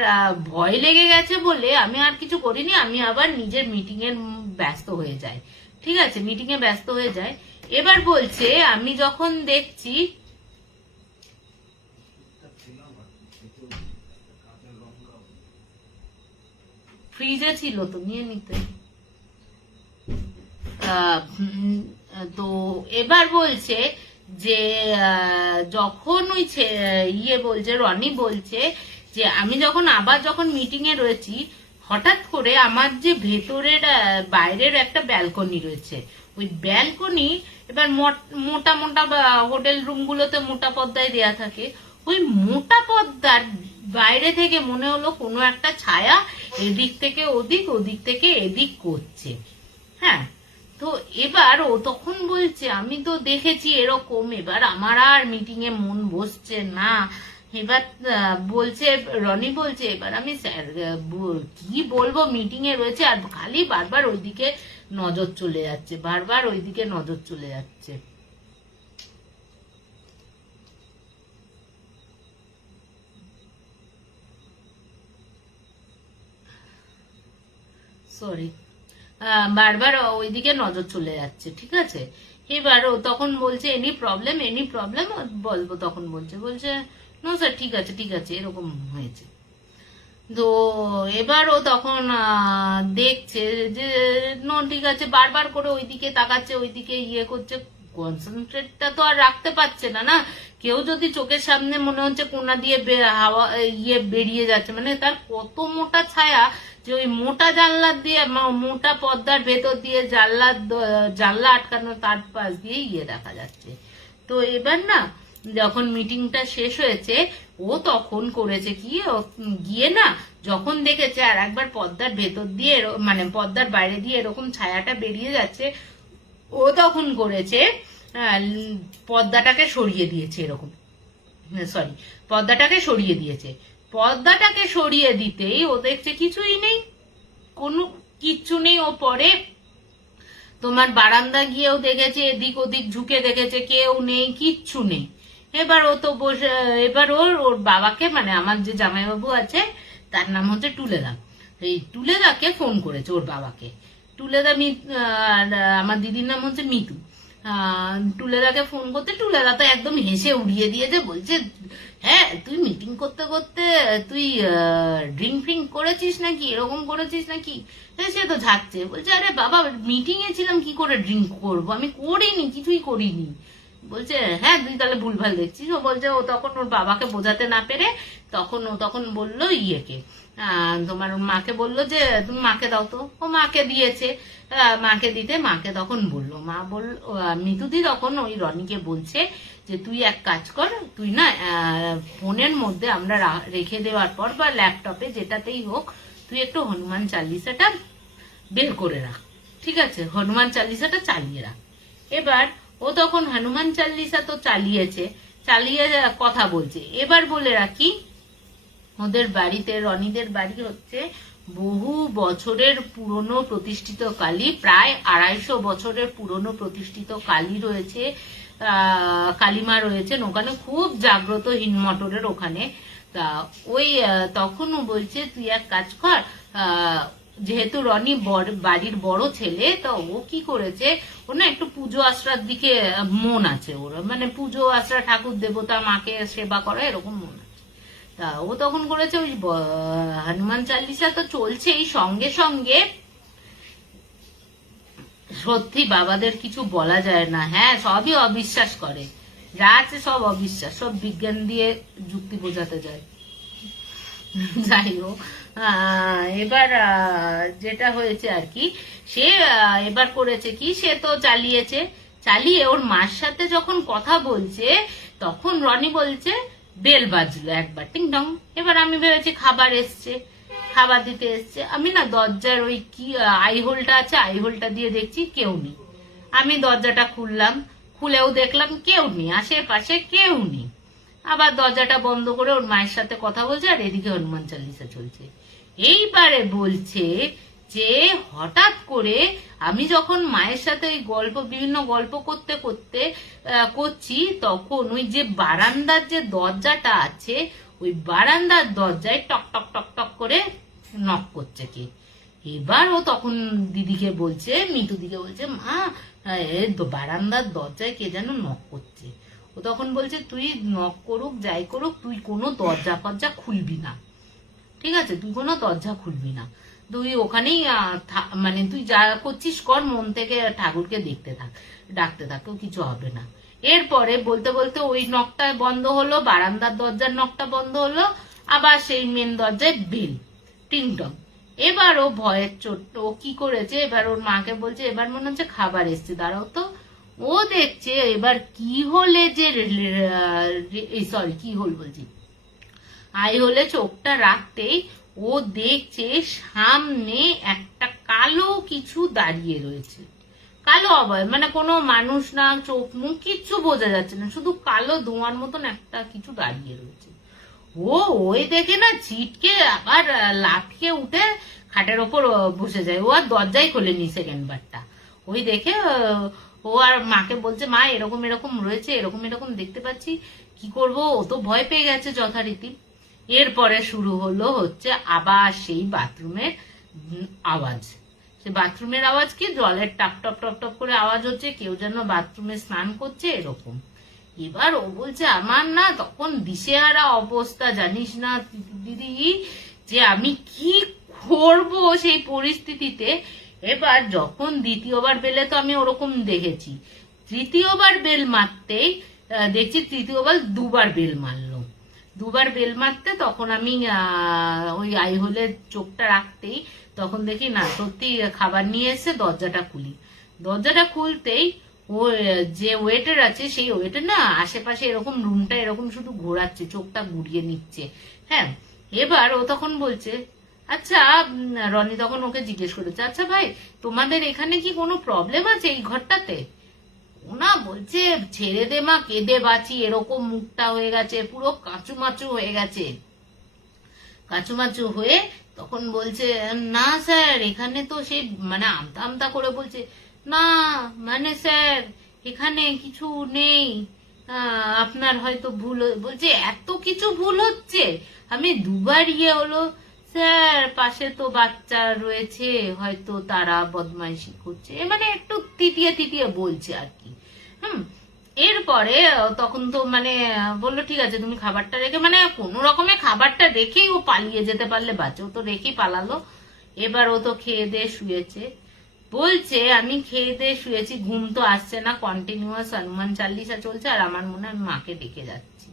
ভয় লেগে গেছে বলে আমি আর কিছু করিনি, আমি আবার নিজের মিটিং এর ব্যস্ত হয়ে যাই, ঠিক আছে, মিটিং এ ব্যস্ত হয়ে যায়। এবার বলছে আমি যখন দেখছি ফ্রিজে ছিল তো নিয়ে নিতে। তো এবার বলছে যে যখন ওই বলছে রনি বলছে যে আমি যখন মিটিং এ রয়েছি, হঠাৎ করে আমার যে ভেতরের বাইরের একটা ব্যালকনি রয়েছে, ওই ব্যালকনি এবার মোটা মোটা হোটেল রুম গুলোতে মোটা পর্দায় দেয়া থাকে, ওই মোটা পর্দার বাইরে থেকে মনে হলো কোনো একটা ছায়া এদিক থেকে ওদিক, ওদিক থেকে এদিক করছে। হ্যাঁ, তো এবার ও তখন বলছে আমি তো দেখেছি এরকম, এবার আমার আর মিটিং এ মন বসছে না। এবার বলছে, রনি বলছে এবার আমি স্যার কি বলবো, মিটিং এ রয়েছে আর খালি বারবার ওইদিকে নজর চলে যাচ্ছে, বারবার ওইদিকে নজর চলে যাচ্ছে। সরি, বারবার ওইদিকে নজর চলে যাচ্ছে। ঠিক আছে, এবার ও তখন বলছে এনি প্রবলেম, এনি প্রবলেম বলবো, তখন বলছে বলছে নো স্যার ঠিক আছে ঠিক আছে, এরকম হয়েছে। তো এবার ও তখন দেখছে যে নো ঠিক আছে, বারবার করে ওইদিকে তাকাচ্ছে, ওইদিকে ইয়ে করছে, কনসেন্ট্রেটটা তো আর রাখতে পারছে না। না, কেউ যদি চোখের সামনে মনে হচ্ছে কোনা দিয়ে হাওয়া ইয়ে বেরিয়ে যাচ্ছে, মানে তার কত মোটা ছায়া যে ওই মোটা জানলা দিয়ে, মোটা পর্দার ভেতর দিয়ে জানলা আটকানো, তার পাশ দিয়ে ইয়ে দেখা যাচ্ছে। তো এবার না, যখন মিটিংটা শেষ হয়েছে, ও তখন করেছে কি, গিয়ে না যখন দেখেছে আর একবার পর্দার ভেতর দিয়ে, মানে পর্দার বাইরে দিয়ে এরকম ছায়াটা বেরিয়ে যাচ্ছে, ও তখন করেছে পর্দাটাকে সরিয়ে দিয়েছে, এরকম, সরি, পর্দাটাকে সরিয়ে দিয়েছে। পর্দাটাকে সরিয়ে দিতেই ও দেখছে কিছুই নেই, কোনো কিচ্ছু নেই। ও পরে তোমার বারান্দা গিয়েও দেখেছে, এদিক ওদিক ঝুঁকে দেখেছে, কেউ নেই, কিচ্ছু নেই। এবার ও তো বসে, এবার ওর বাবাকে, মানে আমার যে জামাইবাবু আছে তার নাম হচ্ছে টুলেদা, এই টুলেদাকে ফোন করেছে ওর বাবাকে। টুলেদা আমার দিদির নাম হচ্ছে মিতু। টুলেদাকে ফোন করতে টুলেদা তো একদম হেসে উড়িয়ে দিয়েছে, বলছে হ্যাঁ তুই মিটিং করতে করতে তুই ড্রিঙ্ক ফ্রিঙ্ক করেছিস নাকি, এরকম করেছিস নাকি। সে তো ঝাঁকছে, বলছে আরে বাবা মিটিং এ ছিলাম, কি করে ড্রিঙ্ক করবো, আমি করিনি, কিছুই করিনি। বলছে হ্যাঁ তুই তাহলে ভুলভাল দেখছিস। ও বলছে, ও তখন ওর বাবাকে বোঝাতে না পেরে তখন বললো ইয়েকে, তোমার মাকে বললো যে তুমি মাকে দাও তো। ও মাকে দিয়েছে, মাকে দিতে মাকে তখন বললো, মা বললো, মিতুদি তখন ওই রনিকে বলছে যে তুই এক কাজ কর, তুই না ফোনের মধ্যে আমরা রেখে দেওয়ার পর বা ল্যাপটপে যেটাতেই হোক, তুই একটু হনুমান চালিসাটা বের করে রাখ, ঠিক আছে, হনুমান চালিসাটা চালিয়ে রাখ। এবার ও তখন হনুমান চালিসা তো চালিয়েছে, চালিয়ে কথা বলছে। এবার বলে রাখি, ওদের বাড়িতে, রনিদের বাড়ি হচ্ছে বহু বছরের পুরনো প্রতিষ্ঠিত কালী, প্রায় 250 বছরের পুরনো প্রতিষ্ঠিত কালী রয়েছে, কালীমা রয়েছেন ওখানে, খুব জাগ্রত হিনমটরের ওখানে। তা ওই তখনও বলছে তুই এক কাজ কর, যেহেতু রনি বাড়ির বড় ছেলে, তা ও কি করেছে, ও না একটু পুজো আশ্রার দিকে মন আছে ওর, মানে পুজো আশ্রা, ঠাকুর দেবতা, মাকে সেবা করা, এরকম মন আছে। তা ও তখন করেছে ওই হনুমান চালিসা তো চলছেই, সঙ্গে সঙ্গে সত্যি বাবাদের কিছু বলা যায় না। হ্যাঁ, সবই অবিশ্বাস করে, যা আছে সব অবিশ্বাস, সব বিজ্ঞান দিয়ে যুক্তি বোঝাতে যায়। যাই হোক, এবার যেটা হয়েছে আর কি, সে এবার করেছে কি, সে তো চালিয়েছে, চালিয়ে ওর মার সাথে যখন কথা বলছে, তখন রনি বলছে বেল বাজলো একবার, টিং টং। এবার আমি ভেবেছি খাবার এসছে, খাবার দিতে এসছে। আমি না দরজার ওই কি আই হোলটা আছে, আই হোলটা দিয়ে দেখছি কেউ নেই। আমি দরজাটা খুললাম, খুলেও দেখলাম কেউ নেই, আশেপাশে কেউ নেই। আবার দরজাটা বন্ধ করে ওর মায়ের সাথে কথা বলছে, আর এদিকে হনুমান চালিসা চলছে। এইবারে বলছে যে হঠাৎ করে আমি যখন মায়ের সাথে ওই বিভিন্ন গল্প করতে করতে করছি, তখন ওই যে বারান্দার যে দরজাটা আছে, ওই বারান্দার দরজায় টক টক টক টক করে নক করছে কে। এবার ও তখন দিদিকে বলছে, মিতু দিকে বলছে, মা বারান্দার দরজায় কে যেন নক করছে। ও তখন বলছে তুই নক করুক যাই করুক, তুই কোনো দরজা ফরজা খুলবি না, ঠিক আছে, তুই কোনো দরজা খুলবি না, তুই ওখানেই মানে তুই যা করছিস কর, মন থেকে ঠাকুরকে দেখতে থাক, ডাকতে থাক, কিছু হবে না। এরপরে বলতে বলতে ওই নকটা বন্ধ হলো, বারান্দার দরজার নকটা বন্ধ হলো, আবার সেই মেন দরজায় বেল, টিংটং। এবার ও ভয়ের চোট, ও কি করেছে, এবার ওর মাকে বলছে এবার মনে হচ্ছে খাবার এসছে, দাঁড়াও তো। ও দেখছে এবার কি হলে যে, সরি কি হল বলছি, আই হলে চোখটা রাখতেই ও দেখছে সামনে একটা কালো কিছু দাঁড়িয়ে রয়েছে। কালো অবয়, মানে কোনো মানুষ না, চোখ মুখ কিচ্ছু বোঝা যাচ্ছে না, শুধু কালো ধোঁয়ার মতন একটা কিছু দাঁড়িয়ে রয়েছে। ও ওই দেখে না ছিটকে আবার লাফিয়ে উঠে খাটের ওপর বসে যায়। ও আর দরজাই খোলেনি সেকেন্ড বারটা। ওই দেখে ও আর মাকে বলছে, মা এরকম এরকম রয়েছে, এরকম এরকম দেখতে পাচ্ছি, কি করব। ও তো ভয় পেয়ে গেছে যথারীতি। এরপরে শুরু হচ্ছে আবার সেই বাথরুমের আওয়াজ। সে বাথরুমের আওয়াজ কি, জলের টাপ টপ টপ টপ করে আওয়াজ হচ্ছে, কেউ যেন বাথরুমে স্নান করছে এরকম। এবার ও বলছে আমার না তখন দিশেহারা অবস্থা, জানিস না দিদি, যে আমি কি করব সেই পরিস্থিতিতে। এবার যখন দ্বিতীয়বার বেলে তো আমি ওরকম দেখেছি, তৃতীয়বার বেল মারতেই দেখছি তৃতীয়বার দুবার বেল মারলো। দুবার বেল মারতে তখন আমি ওই আই হলে চোখটা রাখতেই তখন দেখি না সত্যি খাবার নিয়ে এসে দরজাটা খুলি। দরজাটা খুলতেই ও যে ওয়েটার আছে সেই ওয়েটার না আশেপাশে এরকম রুমটা এরকম শুধু ঘোরাচ্ছে, চোখটা ঘুরিয়ে নিচ্ছে। হ্যাঁ, এবার ও তখন বলছে, আচ্ছা রনি তখন ওকে জিজ্ঞেস করেছে, আচ্ছা ভাই তোমাদের এখানে কি কোনো প্রবলেম আছে এই ঘরটাতে? ওনা বলছে ছেড়ে দে মা, কেঁদে বাঁচি, এরকম মুখটা হয়ে গেছে, পুরো কাঁচুমাচু হয়ে গেছে। কাঁচুমাচু হয়ে তখন বলছে, না স্যার এখানে তো সেই মানে আমতা আমতা করে বলছে, না মানে স্যার এখানে কিছু নেই, আপনার হয়তো ভুল বলছে। এত কিছু ভুল হচ্ছে, আমি দুবার হলো, স্যার পাশে তো বাচ্চা রয়েছে, হয়তো তারা বদমাইশি করছে, মানে একটু তিতিয়ে তিতিয়ে বলছে আর কি। এরপরে তখন তো মানে বললো ঠিক আছে তুমি খাবারটা রেখে, মানে কোনো রকমে খাবারটা রেখেই ও পালিয়ে যেতে পারলে বাঁচে, ও তো রেখেই পালালো। এবার ও তো খেয়ে দিয়ে শুয়েছে, বলছে আমি খেয়ে দিয়ে শুয়েছি, ঘুম তো আসছে না, কন্টিনিউয়াস হনুমান চাল্লিশা চলছে, আর আমার মনে হয় আমি মাকে ডেকে যাচ্ছি।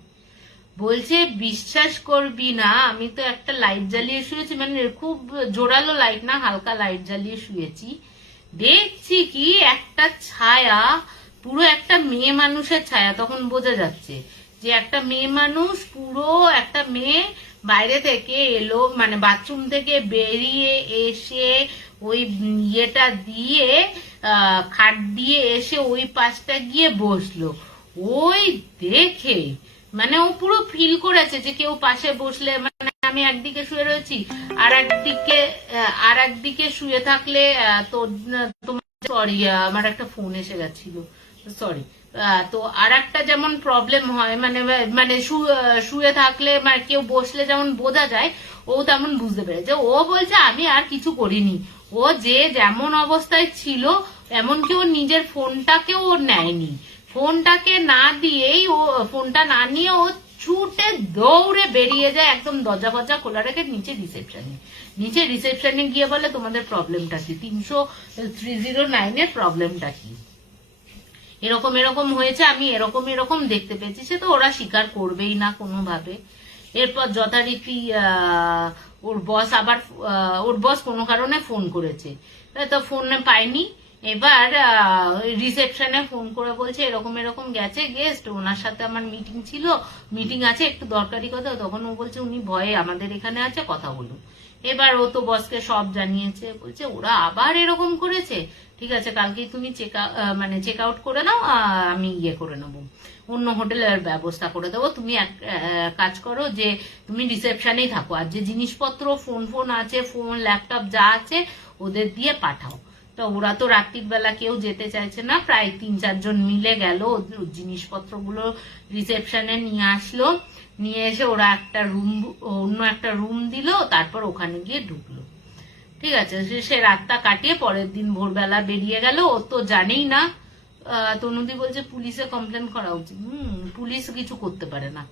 বলছে বিশ্বাস করবি না, আমি তো একটা লাইট জ্বালিয়ে শুয়েছি, মানে খুব জোরালো লাইট না, হালকা লাইট জ্বালিয়ে শুয়েছি। দেখছি কি একটা ছায়া, পুরো একটা মেয়ে মানুষের ছায়া, তখন বোঝা যাচ্ছে যে একটা মেয়ে মানুষ, পুরো একটা মেয়ে বাইরে থেকে এলো, মানে বাথরুম থেকে বেরিয়ে এসে ওই ইয়েটা দিয়ে খাট দিয়ে এসে ওই পাশটা গিয়ে বসলো। ওই দেখে মানে ও পুরো ফিল করেছে যে কেউ পাশে বসলে, মানে আমি একদিকে শুয়ে রয়েছি আর একদিকে শুয়ে থাকলে তো তোমার, সরি আমার একটা ফোন এসে গেছিল, সরি। তো আর একটা যেমন প্রবলেম হয়, মানে মানে শুয়ে থাকলে মানে কেউ বসলে যেমন বোঝা যায়, ও তেমন বুঝতে পেরেছে। ও বলছে আমি আর কিছু করিনি, ও যে যেমন অবস্থায় ছিল, এমনকি ও নিজের ফোনটাকেও ও নেয়নি, ফোনটাকে না দিয়েই ও ফোনটা না নিয়ে ও ছুটে দৌড়ে বেরিয়ে যায়, একদম দরজা ফরজা খোলা রেখে নিচে রিসেপশনে গিয়ে বলে তোমাদের প্রবলেমটা কি, 309 এর প্রবলেমটা কি, এরকম এরকম হয়েছে, আমি এরকম এরকম দেখতে পেয়েছি। সে তো ওরা স্বীকার করবেই না কোনোভাবে। এরপর যথারীতি ওর বস কোনো কারণে ফোন করেছে, তো ফোনে পায়নি। এবার রিসেপশনে ফোন করে বলছে এরকম এরকম গেছে গেস্ট, ওনার সাথে আমার মিটিং আছে একটু দরকারি কথা। তখন ও বলছে উনি ভয়ে আমাদের এখানে আছে, কথা বলুন। এবার ও তো বসকে সব জানিয়েছে, বলছে ওরা আবার এরকম করেছে, ঠিক আছে কালকেই তুমি চেক আউট করে নাও, আমি ইয়ে করে নেবো, অন্য হোটেলের ব্যবস্থা করে দেবো, তুমি এক কাজ করো যে তুমি রিসেপশনেই থাকো, আর যে জিনিসপত্র ফোন আছে, ফোন ল্যাপটপ যা আছে ওদের দিয়ে পাঠাও। তো ওরা তো রাত্রির বেলা কেউ যেতে চাইছে না, প্রায় 3-4 জন মিলে গেল, জিনিসপত্রগুলো রিসেপশনে নিয়ে আসলো, নিয়ে এসে ওরা অন্য একটা রুম দিল, তারপর ওখানে গিয়ে ঢুকলো। ঠিক আছে, সে রাতটা কাটিয়ে পরের দিন ভোরবেলা বেরিয়ে গেল, ও তো জানেই না। তনুদি বলছে পুলিশে কমপ্লেন করা উচিত। পুলিশ কিছু করতে পারে না,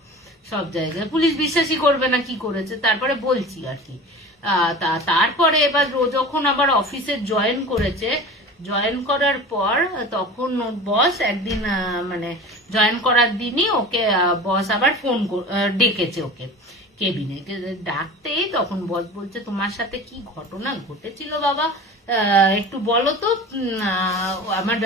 সব জায়গায় পুলিশ বিশ্বাসই করবে না কি করেছে, তারপরে বলছি আর কি। তারপরে এবার যখন আবার অফিসে জয়েন করেছে, জয়েন করার পর তখন ওর বস একদিন মানে জয়েন করার দিনই ওকে বস আবার ডেকেছে ওকে কেবিনে, ডাকতেই তখন বস বলছে তোমার সাথে কি ঘটনা ঘটেছিল বাবা, একটু বলো তো। আমার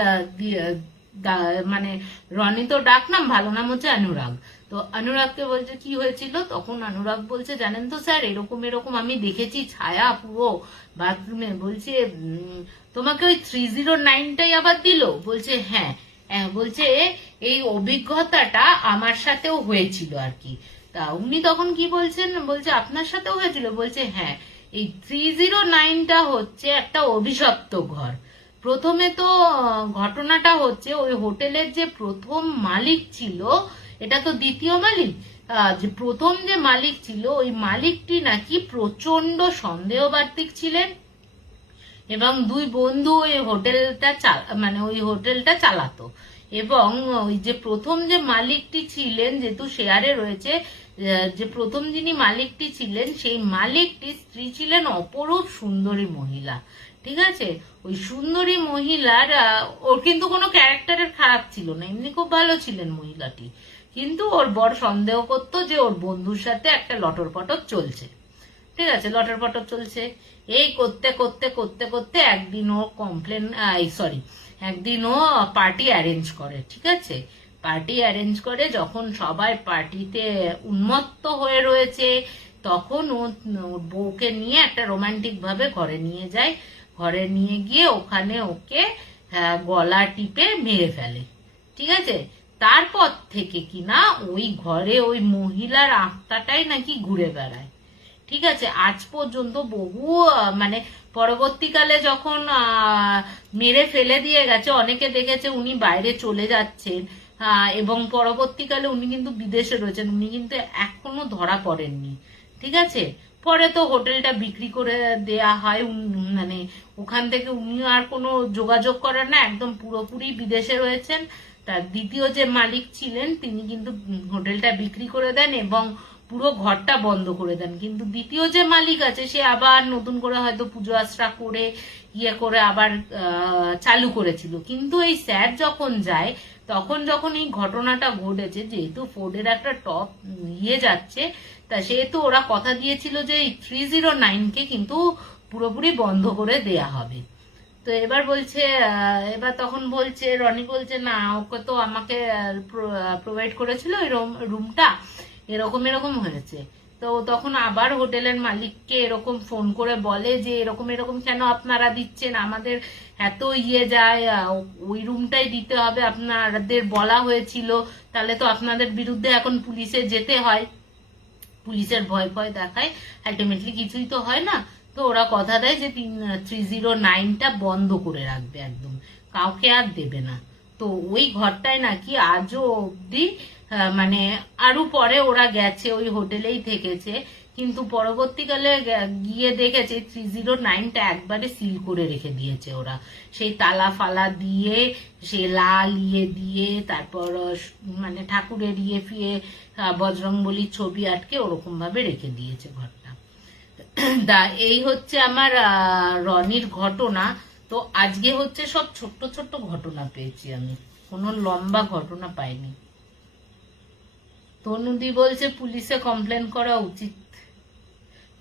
মানে রনি তো ডাক নাম, ভালো নাম হচ্ছে অনুরাগ। তো অনুরাগকে বলছে কি হয়েছিল, তখন অনুরাগ বলছে জানেন তো স্যার এরকম এরকম আমি দেখেছি ছায়া পুরো বাথরুমে। বলছে তোমাকে ওই 309টাই আবার দিল? বলছে হ্যাঁ। বলছে এই অভিজ্ঞতাটা আমার সাথেও হয়েছিল আর কি। তা উনি তখন কি বলছেন, বলছে আপনার সাথেও হয়েছিল? বলছে হ্যাঁ, এই 309টা হচ্ছে একটা অভিশপ্ত ঘর। প্রথমে তো ঘটনাটা হচ্ছে ওই হোটেলের যে প্রথম মালিক ছিল, এটা তো দ্বিতীয় মালিক, যে প্রথম যে মালিক ছিল ওই মালিকটি নাকি প্রচন্ড সন্দেহবাতিক ছিলেন, এবং দুই বন্ধু ওই হোটেলটা মানে ওই হোটেলটা চালাতো। এবং ওই যে প্রথম যে মালিকটি ছিলেন, যেহেতু শেয়ারে রয়েছে, যে প্রথম যিনি মালিকটি ছিলেন সেই মালিকটির স্ত্রী ছিলেন অপরূপ সুন্দরী মহিলা। ঠিক আছে, ওই সুন্দরী মহিলার ওর কিন্তু কোনো ক্যারেক্টারের খারাপ ছিল না, এমনি খুব ভালো ছিলেন মহিলাটি। কিন্তু ওর বড় সন্দেহ করতো যে ওর বন্ধুর সাথে একটা লটর পটর চলছে। ঠিক আছে, লটর পটর চলছে। এই করতে করতে করতে করতে একদিন ও একদিন ও পার্টি অ্যারেঞ্জ করে। ঠিক আছে, পার্টি অ্যারেঞ্জ করে, যখন সবাই পার্টিতে উন্মত্ত হয়ে রয়েছে তখন ও বউকে নিয়ে একটা রোমান্টিক ভাবে ঘরে নিয়ে যায়। ঘরে নিয়ে গিয়ে ওখানে ওকে গলা টিপে মেরে ফেলে। ঠিক আছে, তারপর থেকে কিনা ওই ঘরে ওই মহিলার আত্মাটাই নাকি ঘুরে বেড়ায়। ঠিক আছে, আজ পর্যন্ত বহু মানে পরবর্তীকালে যখন মেরে ফেলে দিয়ে গেছে, অনেকে দেখেছে উনি বাইরে চলে যাচ্ছেন, এবং পরবর্তীকালে উনি কিন্তু বিদেশে রয়েছেন, উনি কিন্তু এখনো ধরা পড়েননি। ঠিক আছে, পরে তো হোটেলটা বিক্রি করে দেয়া হয়, মানে ওখান থেকে উনি আর কোনো যোগাযোগ করেন না, একদম পুরোপুরি বিদেশে রয়েছেন। তার দ্বিতীয় যে মালিক ছিলেন তিনি কিন্তু হোটেলটা বিক্রি করে দেন এবং পুরো ঘরটা বন্ধ করে দেন। কিন্তু দ্বিতীয় যে মালিক আছে সে আবার নতুন করে হয়তো পুজো আশ্রা করে ইয়ে করে আবার চালু করেছিল। কিন্তু এই স্যার যখন যায়, তখন যখন এই ঘটনাটা ঘটেছে, যেহেতু ফোর্ডের একটা টপ ইয়ে যাচ্ছে, তা সেহেতু ওরা কথা দিয়েছিল যে এই 309কে কিন্তু পুরোপুরি বন্ধ করে দেয়া হবে। তো এবার বলছে, এবার তখন বলছে রনি বলছে না, ওকে তো আমাকে প্রোভাইড করেছিল ওই রুমটা, এরকম এরকম হয়েছে। তো তখন আবার হোটেলের মালিককে এরকম ফোন করে বলে যে এরকম এরকম কেন আপনারা দিচ্ছেন, আমাদের এত ইয়ে যায়, ওই রুমটাই দিতে হবে, আপনাদের বলা হয়েছিল, তাহলে তো আপনাদের বিরুদ্ধে এখন পুলিশে যেতে হয়। পুলিশের ভয় ভয় দেখায়, আলটিমেটলি কিছুই তো হয় না। তো ওরা কথা দেয় যে 309টা বন্ধ করে রাখবে, একদম কাউকে আর দেবে না। তো ওই ঘরটায় নাকি আজও অব্দি মানে আরো পরে ওরা গেছে, ওই হোটেলেই থেকেছে, কিন্তু পরবর্তীকালে গিয়ে দেখেছে 309টা একবারে সিল করে রেখে দিয়েছে ওরা, সেই তালা ফালা দিয়ে, সে লাল ইয়ে দিয়ে, তারপর মানে ঠাকুরের ইয়ে ফিয়ে বজরংবলীর ছবি আটকে ওরকম ভাবে রেখে দিয়েছে ঘরটা। তা এই হচ্ছে আমার রনির ঘটনা। তো আজকে হচ্ছে সব ছোট্ট ছোট্ট ঘটনা পেয়েছি আমি, কোনো লম্বা ঘটনা পাইনি। তনুদি বলছে পুলিশে কমপ্লেন করা উচিত।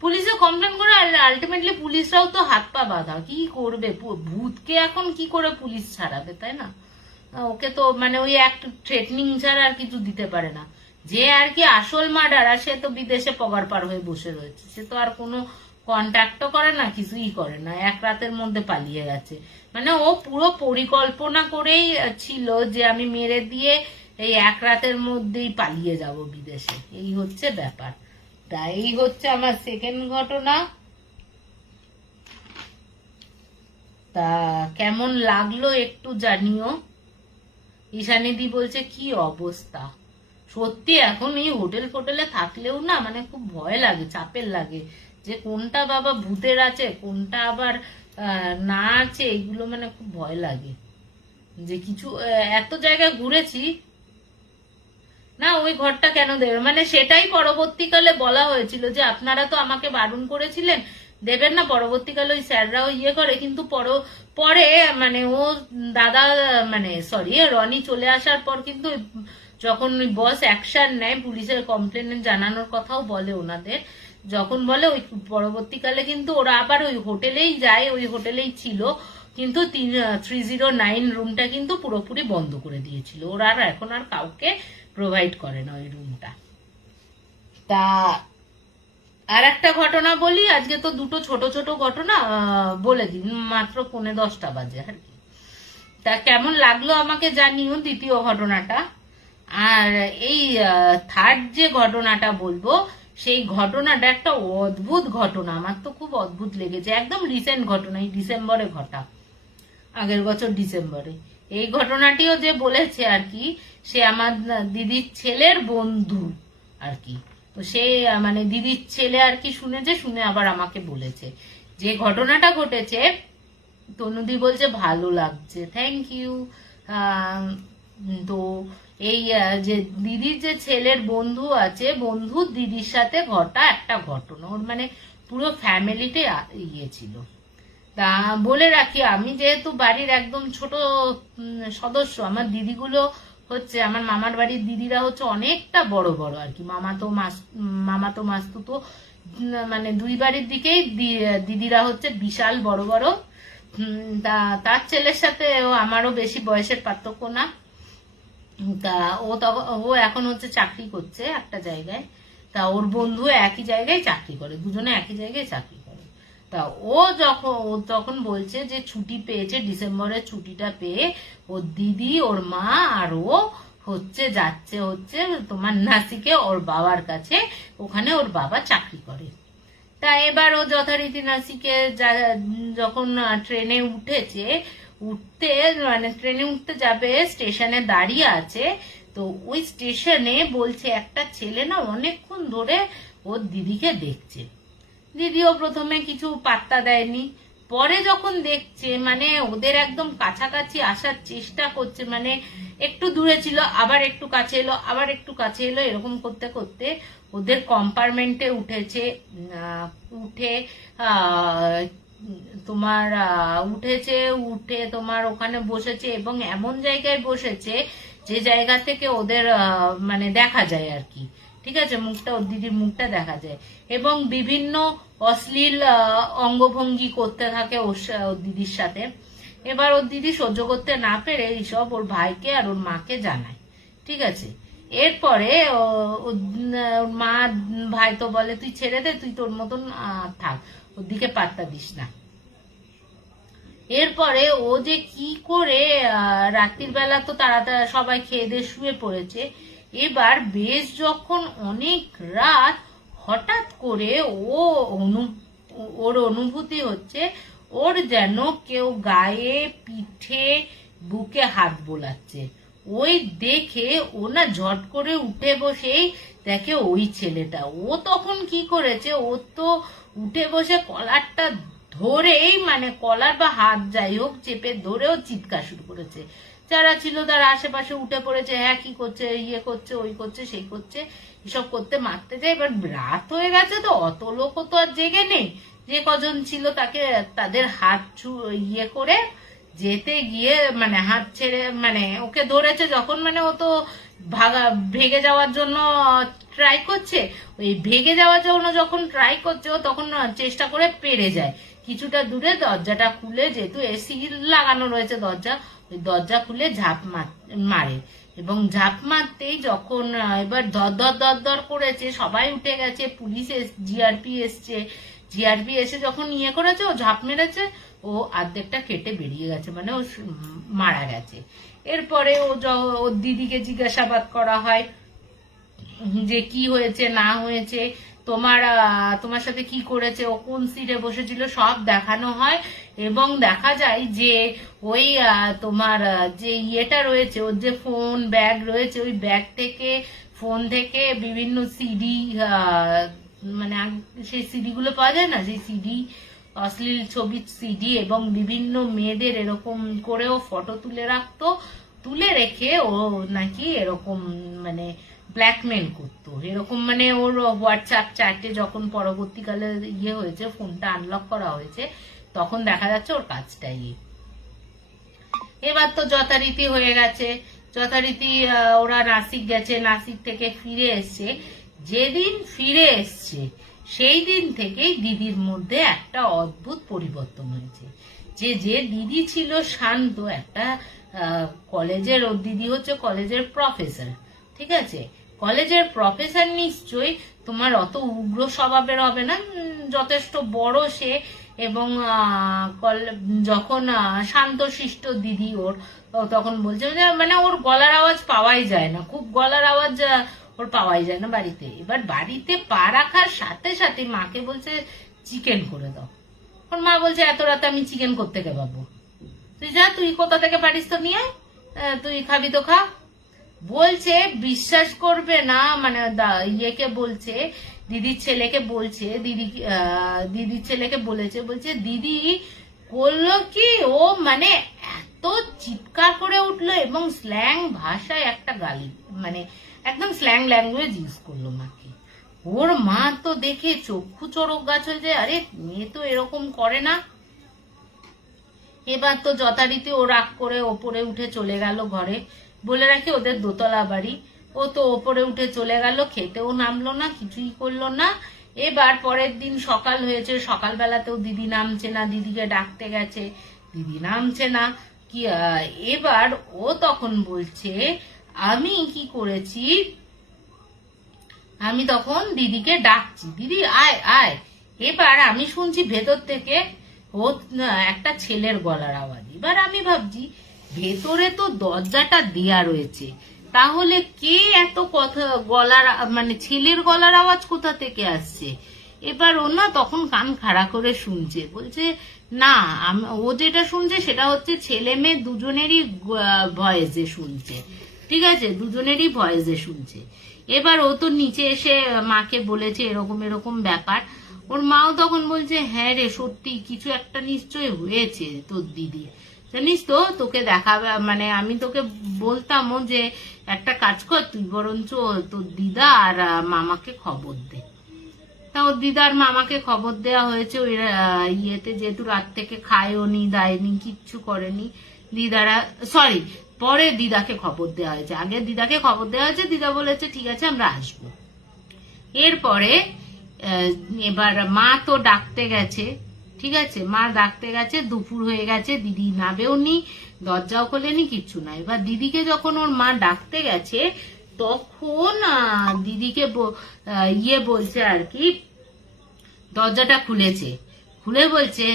পুলিশে কমপ্লেন করে আলটিমেটলি পুলিশরাও তো হাত পা বাঁধা, কি করবে, ভূতকে এখন কি করে পুলিশ ছাড়াবে, তাই না? ওকে তো মানে ওই এক থ্রেটনিং ছাড়া আর কিছু দিতে পারে না। যে আর কি আসল মার্ডার, সে তো বিদেশে পগার পার হয়ে বসে রয়েছে, সে তো আর কোনো কন্ট্যাক্টও করে না, কিছুই করে না, এক রাতের মধ্যে পালিয়ে গেছে। মানে ও পুরো পরিকল্পনা করেই ছিল যে আমি মেরে দিয়ে এই এক রাতের মধ্যেই পালিয়ে যাব বিদেশে, এই হচ্ছে ব্যাপার। তাই এই হচ্ছে আমার সেকেন্ড ঘটনা। তা কেমন লাগলো একটু জানিও। ঈশানীদি বলছে কি অবস্থা, সত্যি এখন এই হোটেল ফোটেলে থাকলেও না মানে খুব ভয় লাগে, চাপের লাগে, যে কোনটা বাবা ভূতের আছে কোনটা আবার না আছে, এগুলো মানে খুব ভয় লাগে। যে কিছু এত জায়গায় ঘুরেছি না, ওই ঘরটা কেন দেবে, মানে সেটাই পরবর্তীকালে বলা হয়েছিল যে আপনারা তো আমাকে বারণ করেছিলেন দেবেন না, পরবর্তীকালে ওই স্যাররাও ইয়ে করে, কিন্তু পরে মানে ও দাদা মানে সরি রনি চলে আসার পর কিন্তু যখন ওই বস অ্যাকশন নেয়, পুলিশের কমপ্লেন জানানোর কথাও বলে ওনাদের, যখন বলে ওই পরবর্তীকালে কিন্তু ওরা আবার ওই হোটেলেই যায়, ওই হোটেলেই ছিল, কিন্তু 309 রুমটা কিন্তু পুরোপুরি বন্ধ করে দিয়েছিল ওরা, আর এখন আর কাউকে প্রোভাইড করে না ওই রুমটা। তা আর একটা ঘটনা বলি, আজকে তো দুটো ছোট ছোট ঘটনা বলে দিন, মাত্র 9:45 বাজে আর কি। তা কেমন লাগলো আমাকে জানিও দ্বিতীয় ঘটনাটা। আর এই থার্ড যে ঘটনাটা বলবো, সেই ঘটনাটা একটা অদ্ভুত ঘটনা, আমার তো খুব অদ্ভুত লেগেছে, একদম রিসেন্ট ঘটনা, এই ডিসেম্বরে ঘটা, আগের বছর ডিসেম্বরে। এই ঘটনাটিও যে বলেছে আর কি, সে আমার দিদির ছেলের বন্ধু আর কি। তো সে মানে দিদির ছেলে আর কি শুনেছে, শুনে আবার আমাকে বলেছে যে ঘটনাটা ঘটেছে। তনুদি বলছে ভালো লাগছে, থ্যাংক ইউ। তো এই যে দিদির যে ছেলের বন্ধু আছে, বন্ধুর দিদির সাথে ঘটা একটা ঘটনা, ওর মানে পুরো ফ্যামিলিতে ইয়ে ছিল। তা বলে রাখি, আমি যেহেতু বাড়ির একদম ছোট সদস্য, আমার দিদিগুলো হচ্ছে, আমার মামার বাড়ির দিদিরা হচ্ছে অনেকটা বড় বড় আর কি, মামাতো মাস্তুতো, মানে দুই বাড়ির দিকেই দিদিরা হচ্ছে বিশাল বড় বড়। তা তার ছেলের সাথে আমারও বেশি বয়সের পার্থক্য না। তা ও এখন হচ্ছে চাকরি করছে একটা জায়গায়। তা ওর বন্ধু একই জায়গায় চাকরি করে, দুজনে একই জায়গায় চাকরি করে। তা ও তখন বলছে যে ছুটি পেয়েছে, ডিসেম্বরের ছুটিটা পেয়ে ওর দিদি, ওর মা আর ও হচ্ছে যাচ্ছে হচ্ছে তোমার নাসিকে ওর বাবার কাছে, ওখানে ওর বাবা চাকরি করে। তা এবার ও যথারীতি নাসিকে যখন ট্রেনে উঠেছে, মানে ট্রেনে উঠতে যাবে, স্টেশনে দাঁড়িয়ে আছে। তো ওই স্টেশনে বলছে একটা ছেলে না অনেকক্ষণ ধরে ওর দিদিকে দেখছে। দিদিও প্রথমে কিছু পাত্তা দেয়নি, পরে যখন দেখছে মানে ওদের একদম কাছাকাছি আসার চেষ্টা করছে, মানে একটু দূরে ছিল আবার একটু কাছে এলো, আবার একটু কাছে এলো, এরকম করতে করতে ওদের কম্পার্টমেন্টে উঠেছে। উঠে তোমার উঠেছে, উঠে তোমার ওখানে বসেছে, এবং এমন জায়গায় বসেছে যে জায়গা থেকে ওদের মানে দেখা যায় আর কি, ঠিক আছে, মুখটা, ওর দিদির মুখটা দেখা যায়, এবং বিভিন্ন অশ্লীল অঙ্গভঙ্গি করতে থাকে ওর দিদির সাথে। এবার ওর দিদি সহ্য করতে না পেরে এইসব ওর ভাইকে আর ওর মাকে জানায়, ঠিক আছে। এরপরে ওর মা ভাই তো বলে তুই ছেড়ে দে, তুই তোর মতন থাক, ওর দিকে পাত্তা দিস না। এরপরে ও যে কি করে রাত্রির বেলা তো তাড়াতাড়ি সবাই খেয়ে দিয়ে শুয়ে পড়েছে, এবার বেশ যখন অনেক রাত, হঠাৎ করে ওর অনুভূতি হচ্ছে ওর যেন কেউ গায়ে, পিঠে, বুকে হাত বোলাচ্ছে। ওই দেখে ও না ঝট করে উঠে বসেই দেখে ওই ছেলেটা। ও তখন কি করেছে, ও তো উঠে বসে কলারটা ধরেই, মানে কলার বা হাত যাই হোক চেপে ধরেও চিৎকার শুরু করেছে। যারা ছিল তারা আশেপাশে উঠে পড়েছে, হ্যাঁ কি করছে, ইয়ে করছে, ওই করছে, সেই করছে, এসব করতে মারতে যায়। এবার রাত হয়ে গেছে তো অত লোকও তো আর জেগে নেই, যে কজন ছিল তাকে তাদের হাত ইয়ে করে যেতে গিয়ে মানে হাত ছেড়ে, মানে ওকে ধরেছে যখন, মানে ও তো ভেগে যাওয়ার জন্য ট্রাই করছে, ওই ভেগে যাওয়ার জন্য যখন ট্রাই করছে ও তখন চেষ্টা করে পেরে যায় কিছুটা দূরে, দরজাটা খুলে, যেহেতু এসি লাগানো রয়েছে দরজা, ওই দরজা খুলে ঝাঁপ মারে। এবং ঝাঁপ মারতেই যখন এবার দর দর দর দর করেছে, সবাই উঠে গেছে, পুলিশ জিআরপি এসছে, জিআরপি এসে যখন ইয়ে করেছে, ও ঝাঁপ মেরেছে, ও অর্ধেকটা কেটে বেরিয়ে গেছে, মানে ও মারা গেছে। এরপরে ওর দিদিকে জিজ্ঞাসাবাদ করা হয় যে কি হয়েছে না হয়েছে, তোমার সাথে কি করেছে, ও কোন সিটে বসেছিল, সব দেখানো হয়। এবং দেখা যায় যে ওই তোমার যে ইয়েটা রয়েছে, ওর যে ফোন ব্যাগ রয়েছে, ওই ব্যাগ থেকে, ফোন থেকে বিভিন্ন সিডি, মানে সেই সিডি গুলো পাওয়া যায় না, সেই সিডি, অশ্লীল ছবির সিডি, এবং বিভিন্ন মেয়েদের এরকম করেও ফটো তুলে রাখতো, তুলে রেখে ও নাকি এরকম মানে ব্ল্যাকমেল করতো এরকম, মানে ওর হোয়াটসঅ্যাপ চ্যাটে যখন পরবর্তীকালে ইয়ে হয়েছে, ফোনটা আনলক করা হয়েছে, তখন দেখা যাচ্ছে ওর কাজটাই। এবার তো যথারীতি হয়ে গেছে, যথারীতি ওরা নাসিক গেছে, নাসিক থেকে ফিরে এসছে। যেদিন ফিরে এসছে সেই দিন থেকেই দিদির মধ্যে একটা অদ্ভুত পরিবর্তন হয়েছে। যে দিদি ছিল শান্ত, একটা কলেজের, ওর দিদি হচ্ছে কলেজের প্রফেসর, ঠিক আছে? কলেজের প্রফেসর নিশ্চয়ই তোমার অত উগ্র স্বভাবের হবে না, যথেষ্ট বড় সে, এবং যখন শান্তশিষ্ট দিদি ওর, তখন বলছে যে মানে ওর গলার আওয়াজ পাওয়াই যায় না, খুব গলার আওয়াজ ওর পাওয়াই যায় না বাড়িতে। এবার বাড়িতে পা রাখার সাথে সাথে মাকে বলছে চিকেন করে দাও। ওর মা বলছে এত রাতে আমি চিকেন কোত্থেকে পাবো, তুই যা, তুই কোথা থেকে পারিস তো নিয়ে, তুই খাবি তো খা। বলছে, বিশ্বাস করবে না, মানে ইয়েকে বলছে, দিদির ছেলেকে বলছে, দিদির ছেলেকে বলছে দিদি করলো কি, ও মানে এত চিৎকার করে উঠলো এবং স্ল্যাং ভাষায় একটা গালি, মানে একদম স্ল্যাং ল্যাঙ্গুয়েজ ইউজ করলো মাকে। ওর মা তো দেখে চক্ষু চড়ক গাছ হয়ে যায়, আরে মেয়ে তো এরকম করে না। এবার তো যথারীতি ও রাগ করে ওপরে উঠে চলে গেল ঘরে। বলে রাখি ওদের দোতলা বাড়ি, ও তো ওপরে উঠে চলে গেল, খেতেও নামলো না, কিছুই করলো না। এবার পরের দিন সকাল হয়েছে, সকালবেলাতেও দিদি নামছে না, দিদিকে ডাকতে গেছে, দিদি নামছে না। কি এবার ও তখন বলছে আমি কি করেছি, আমি তখন দিদিকে ডাকছি, দিদি আয় আয়। এবার আমি শুনছি ভেতর থেকে ও একটা ছেলের গলার আওয়াজ। এবার আমি ভাবছি ভেতরে তো দরজাটা দেয়া রয়েছে, তাহলে কে এত কথা গলার, মানে ছেলের গলার আওয়াজ কোথা থেকে আসছে। এবার ও না তখন কান খাড়া করে শুনছে, বলছে না ও যেটা শুনছে সেটা হচ্ছে ছেলে মেয়ে দুজনেরই ভয়েসে শুনছে, ঠিক আছে, দুজনেরই ভয়েসে শুনছে। এবার ও তো নিচে এসে মাকে বলেছে এরকম এরকম ব্যাপার। ওর মাও তখন বলছে হ্যাঁ রে, সত্যি কিছু একটা নিশ্চয় হয়েছে তোর দিদি, জানিস তো, তোকে দেখাবে, মানে আমি তোকে বলতামও যে একটা কাজ কর, তুই বরঞ্চ তোর দিদা আর মামাকে খবর দে। তা ওর দিদা আর মামাকে খবর দেওয়া হয়েছে। ওই ইয়েতে যেহেতু রাত থেকে খায়ও নি দায়নি কিচ্ছু করেনি, দিদারা সরি পরে দিদাকে খবর দেওয়া হয়েছে, আগে দিদাকে খবর দেওয়া হয়েছে, দিদা বলেছে ঠিক আছে আমরা আসবো। এরপরে এবার মা তো ডাকতে গেছে, ঠিক আছে, মা ডাকতে গেছে, দুপুর হয়ে গেছে, দিদি নাবেও নি, দরজাও খোলেনি, কিচ্ছু না। এবার দিদিকে যখন ওর মা ডাকতে গেছে তখন দিদিকে ইয়ে বলছে আর কি, দরজাটা খুলেছে, খুলে বলছে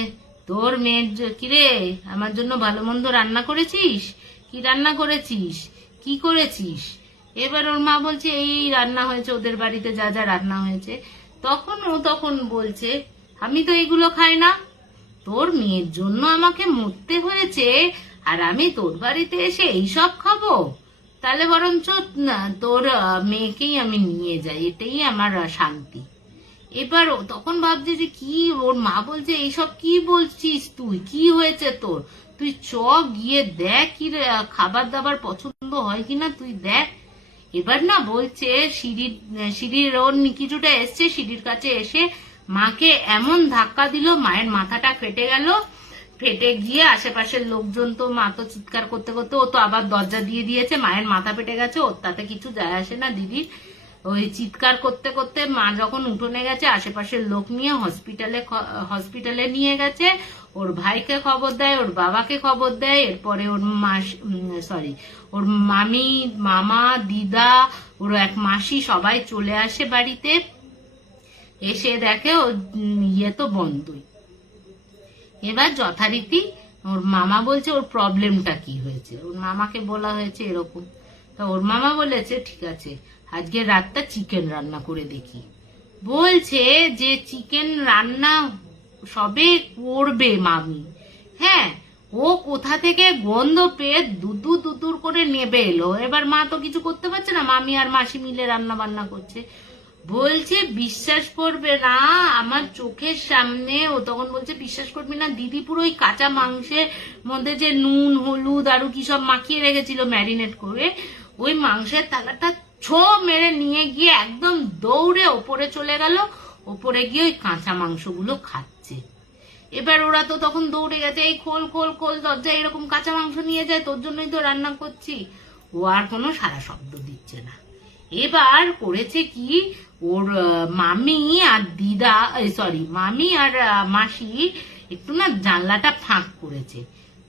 তোর মেয়ের কিরে আমার জন্য ভালো মন্দ রান্না করেছিস, কি রান্না করেছিস, কি করেছিস। এবার ওর মা বলছে এই রান্না হয়েছে, ওদের বাড়িতে যা যা রান্না হয়েছে। তখন বলছে আমি তো এগুলো খাই না, তোর মেয়ের জন্য আমাকে মরতে হয়েছে আর আমি তোর বাড়িতে এসে এইসব খাবো, তাহলে বরঞ্চ না তোর মেয়েকেই আমি নিয়ে যাই, এটাই আমার শান্তি। এবার তখন ভাবছে যে কি, ওর মা বলছে এইসব কি বলছিস তুই, কি হয়েছে তোর, তুই চ গিয়ে দেখ কি খাবার দাবার পছন্দ হয় কিনা তুই দেখ। এবার না বলছে সিঁড়ির ওর কিছুটা এসছে, সিঁড়ির কাছে এসে মাকে এমন ধাক্কা দিল, মায়ের মাথাটা ফেটে গেল, ফেটে গিয়ে আশেপাশের লোকজন তো, মা তো চিৎকার করতে করতে, ও তো আবার দরজা দিয়ে দিয়েছে, মায়ের মাথা ফেটে গেছে, ওর তাতে কিছু যায় আসে না দিদির। ওই চিৎকার করতে করতে মা যখন উঠোনে গেছে, আশেপাশের লোক নিয়ে হসপিটালে নিয়ে গেছে, ওর ভাইকে খবর দেয়, ওর বাবাকে খবর দেয়, এরপরে ওর ওর মামি, মামা, দিদা, ওর এক মাসি সবাই চলে আসে বাড়িতে। এসে দেখে ও ইয়ে তো বন্ধই। এবার যথারীতি ওর মামা বলছে ওর প্রবলেমটা কি হয়েছে, ওর মামাকে বলা হয়েছে এরকম। তা ওর মামা বলেছে ঠিক আছে আজকে রাতটা চিকেন রান্না করে দেখি। বলছে যে চিকেন রান্না সবে করবে মামি, হ্যাঁ, ও কোথা থেকে গন্ধ পেয়ে দুদুর করে নেবে এলো। এবার মা তো কিছু করতে পারছে না, মামি আর মাসি মিলে রান্না বান্না করছে। বলছে বিশ্বাস করবে না, আমার চোখের সামনে, ও তখন বলছে বিশ্বাস করবে না দিদি পুরো ওই কাঁচা মাংসের মধ্যে যে নুন হলুদ আরো কি সব মাখিয়ে রেখেছিল ম্যারিনেট করে, ওই মাংসের থালাটা ছো মেরে নিয়ে গিয়ে একদম দৌড়ে ওপরে চলে গেল, ওপরে গিয়ে ওই কাঁচা মাংসগুলো খাচ্ছে। এবার ওরা তো তখন দৌড়ে গেছে, এই খোল খোল খোল দরজা, এরকম কাঁচা মাংস নিয়ে যায়, তোর জন্যই তো রান্না করছি। ও আর কোনো সারা শব্দ দিচ্ছে না। এবার করেছে কি, ওর মামি আর দিদা, মামি আর মাসি একটু না জানলাটা ফাঁক করেছে,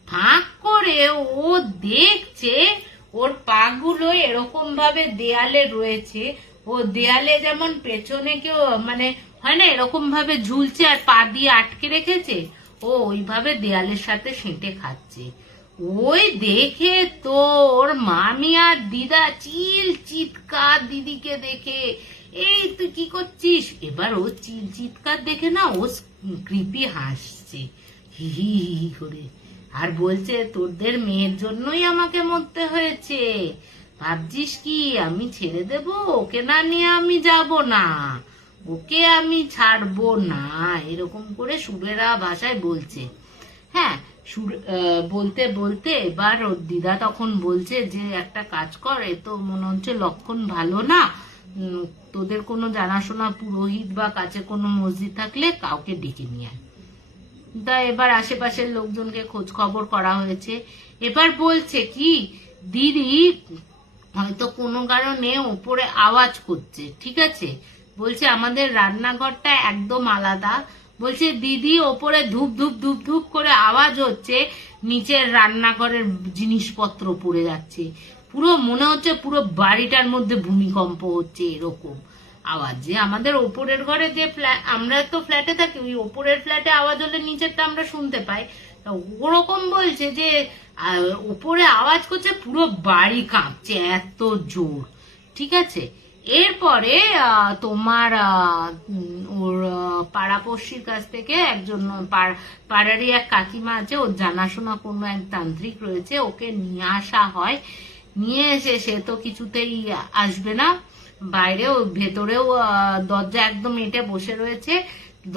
ফাঁক করে ও দেখছে ওর পাগুলো এরকম ভাবে দেয়ালে রয়েছে, ও দেয়ালে যেমন পেছনে কেউ মানে হয় না এরকম ভাবে ঝুলছে আর পা দিয়ে আটকে রেখেছে, ও ওইভাবে দেয়ালের সাথে সেঁটে খাচ্ছে। ওই দেখে তো ওর মামি আর দিদা চিৎকার দিদিকে দেখে, এই তুই কি করছিস। এবার ও চিৎকার দেখে না ও কৃপি হাসছে হি হি হি করে, আর বলছে তোদের মেয়ের জন্যই আমাকে মরতে হয়েছে, ভাবছিস কি আমি ছেড়ে দেব, ওকে না নিয়ে আমি যাব না, ওকে আমি ছাড়বো না, এরকম করে সুরেরা ভাষায় বলছে। হ্যাঁ, বলতে বলতে এবার ওর দিদা তখন বলছে যে একটা কাজ কর, এ তো মনে হচ্ছে লক্ষণ ভালো না, তোদের কোনো জানাশোনা পুরোহিত বা কাছে কোনো মসজিদ থাকলে কাউকে ডেকে নিয়ে আয়। তা এবার আশেপাশের লোকজনকে খোঁজ খবর করা হয়েছে। এবার বলছে কি দিদি হয়তো কোনো কারণে ওপরে আওয়াজ করছে, ঠিক আছে, বলছে আমাদের রান্নাঘরটা একদম আলাদা, বলছে দিদি ওপরে ধূপ ধূপ ধূপ ধূপ করে আওয়াজ হচ্ছে, নিচের রান্নাঘরের জিনিসপত্র পড়ে যাচ্ছে, পুরো মনে হচ্ছে পুরো বাড়িটার মধ্যে ভূমিকম্প হচ্ছে এরকম আওয়াজ। যে আমাদের ওপরের ঘরে যে আমরা তো ফ্ল্যাটে থাকি, ওই ওপরের ফ্ল্যাটে আওয়াজ হলে নিচেরটা আমরা শুনতে পাই, ওরকম বলছে যে ওপরে আওয়াজ করছে, পুরো বাড়ি কাঁপছে এত জোর, ঠিক আছে। এরপরে তোমার ওর পাড়াপড়শির কাছ থেকে একজন পাড়ারই এক কাকিমা আছে, ওর জানাশোনা কোনো এক তান্ত্রিক রয়েছে, ওকে নিয়ে আসা হয়। নিয়ে এসে সে তো কিছুতেই আসবে না, বাইরেও ভেতরেও দরজা একদম এঁটে বসে রয়েছে,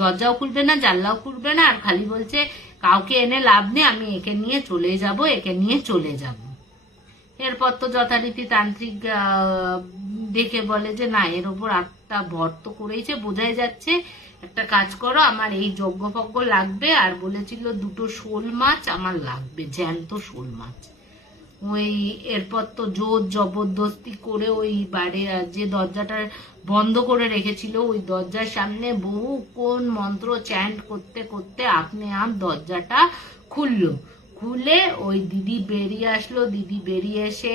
দরজাও খুলবে না জানলাও খুলবে না, আর খালি বলছে কাউকে এনে লাভ নেই, আমি একে নিয়ে চলে যাব, একে নিয়ে চলে যাব। এরপর তো যথারীতি তান্ত্রিক দেখে বলে যে না, এর ওপর একটা ভর তো করেইছে, বোঝাই যাচ্ছে, একটা কাজ করো, আমার এই যজ্ঞ ফজ্ঞ লাগবে, আর বলেছিল 2টো শোল মাছ আমার লাগবে, জ্যান্ত শোল মাছ। ওই এরপর তো জোর জবরদস্তি করে ওই বাড়ি যে দরজাটা বন্ধ করে রেখেছিল ওই দরজার সামনে বহু কোন মন্ত্র চ্যান্ট করতে করতে আপনি আপ দরজাটা খুললো, খুলে ওই দিদি বেরিয়ে আসলো। দিদি বেরিয়ে এসে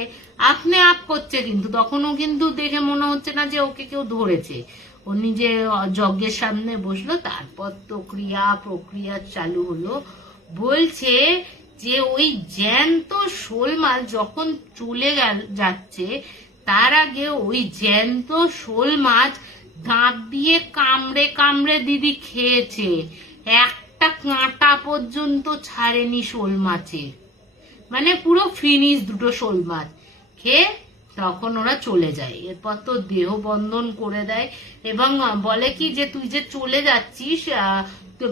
আপনি আপ করছে, কিন্তু তখনও কিন্তু দেখে মনে হচ্ছে না যে ওকে কেউ ধরেছে, ও নিজে যজ্ঞের সামনে বসলো। তারপর তো ক্রিয়া প্রক্রিয়া চালু হলো। বলছে যে ওই জ্যান্ত শোল মাছ যখন চলে যাচ্ছে, তার আগে ওই জ্যান্ত শোল মাছ দাঁত দিয়ে কামড়ে কামড়ে দিদি খেয়েছে, একটা কাঁটা পর্যন্ত ছাড়েনি শোল মাছের, মানে পুরো ফিনিশ 2টো শোল মাছ খেয়ে তখন ওরা চলে যায়। এরপর তো দেহ বন্ধন করে দেয় এবং বলে কি যে তুই যে চলে যাচ্ছিস,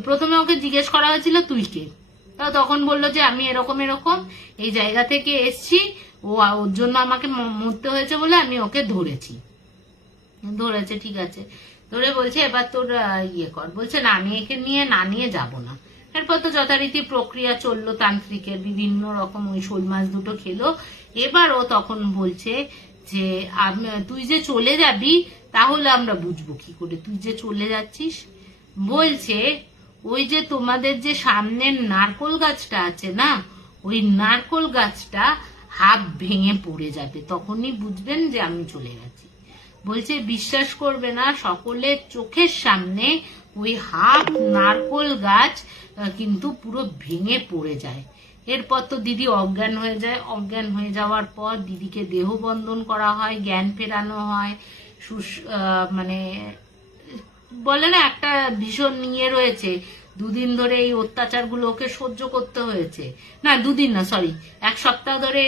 প্রথমে ওকে জিজ্ঞেস করা হয়েছিল তুই কে, তখন বললো যে আমি এরকম এরকম এই জায়গা থেকে এসছি, ওর জন্য আমাকে মরতে হয়েছে বলে আমি ওকে ধরেছে, ঠিক আছে, ধরে বলছে এবার তোর ইয়ে কর, বলছে না আমি একে না নিয়ে যাব না। এরপর তো যথারীতি প্রক্রিয়া চললো তান্ত্রিকের, বিভিন্ন রকম ওই শোল মাছ 2টো খেলো। এবার ও তখন বলছে যে তুই যে চলে যাবি তাহলে আমরা বুঝবো কি করে তুই যে চলে যাচ্ছিস। বলছে ওই যে তোমাদের যে সামনের নারকোল গাছটা আছে না, ওই নারকোল গাছটা হাফ ভেঙে পড়ে যাবে, তখনই বুঝবেন যে আমি চলে গেছি। বলছে বিশ্বাস করবে না, সকলের চোখের সামনে ওই হাফ নারকোল গাছ কিন্তু পুরো ভেঙে পড়ে যায়। এরপর তো দিদি অজ্ঞান হয়ে যায়। অজ্ঞান হয়ে যাওয়ার পর দিদিকে দেহ বন্ধন করা হয়, জ্ঞান ফেরানো হয়। মানে বলে না একটা ভীষণ নিয়ে রয়েছে, 2 দিন ধরে এই অত্যাচারগুলো ওকে সহ্য করতে হয়েছে, না 2 দিন না সরি 1 সপ্তাহ ধরে,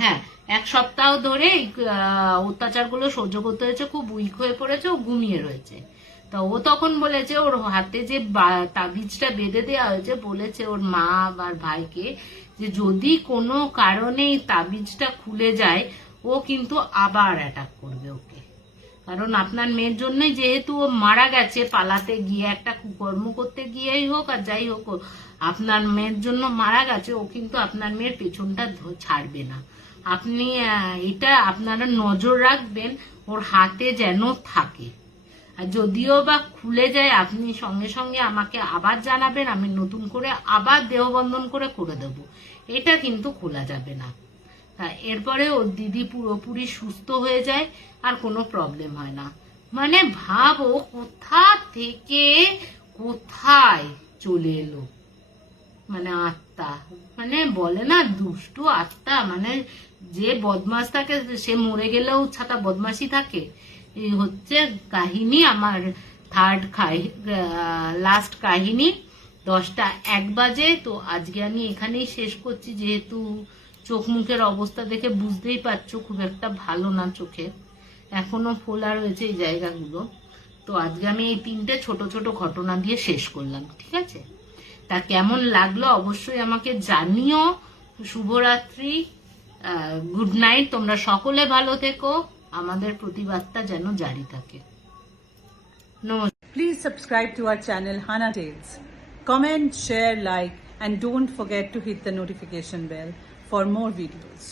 হ্যাঁ 1 সপ্তাহ ধরে অত্যাচারগুলো সহ্য করতে হয়েছে, খুব উইক হয়ে পড়েছে, ও ঘুমিয়ে রয়েছে। তা ও তখন বলেছে ওর হাতে যে তাবিজটা বেঁধে দেওয়া হয়েছে, বলেছে ওর মা আর ভাইকে যে যদি কোনো কারণে তাবিজটা খুলে যায় ও কিন্তু আবার অ্যাটাক করবে ওকে, কারণ আপনার মেয়ের জন্যই যেহেতু ও মারা গেছে পালাতে গিয়ে, একটা কুকর্ম করতে গিয়েই হোক আর যাই হোক, আপনার মেয়ের জন্য মারা গেছে, ও কিন্তু আপনার মেয়ের পেছনটা ছাড়বে না। আপনি এটা আপনারা নজর রাখবেন ওর হাতে যেন থাকে, আর যদিও বা খুলে যায় আপনি সঙ্গে সঙ্গে আমাকে আবার জানাবেন, আমি নতুন করে আবার দেহবন্ধন করে দেব, এটা কিন্তু খোলা যাবে না। হ্যাঁ, এরপরে ওর দিদি পুরোপুরি সুস্থ হয়ে যায়, আর কোনো প্রবলেম হয় না। মানে ভাবো কোথা থেকে কোথায় চলে এলো, মানে আত্মা, মানে বলে না দুষ্টু আত্মা, মানে যে বদমাস থাকে সে মরে গেলেও ছাতা বদমাসি থাকে। এই হচ্ছে কাহিনী আমার লাস্ট কাহিনী। 10টা 1 বাজে। তো আজকে আমি এখানেই শেষ করছি, যেহেতু চোখ মুখের অবস্থা দেখে বুঝতেই পারছো খুব একটা ভালো না, চোখে এখনো ফোলা রয়েছে এই জায়গাগুলো। তো আজকে আমি এই 3টে ছোট ছোট ঘটনা দিয়ে শেষ করলাম, ঠিক আছে? তা কেমন লাগলো অবশ্যই আমাকে জানিও। শুভরাত্রি, গুড নাইট, তোমরা সকলে ভালো থেকো, আমাদের প্রতিবাদটা যেন জারি থাকে। নমস্কার। Please subscribe to our channel Hana Tales. Comment, share, like, and don't forget to hit the notification bell for more videos.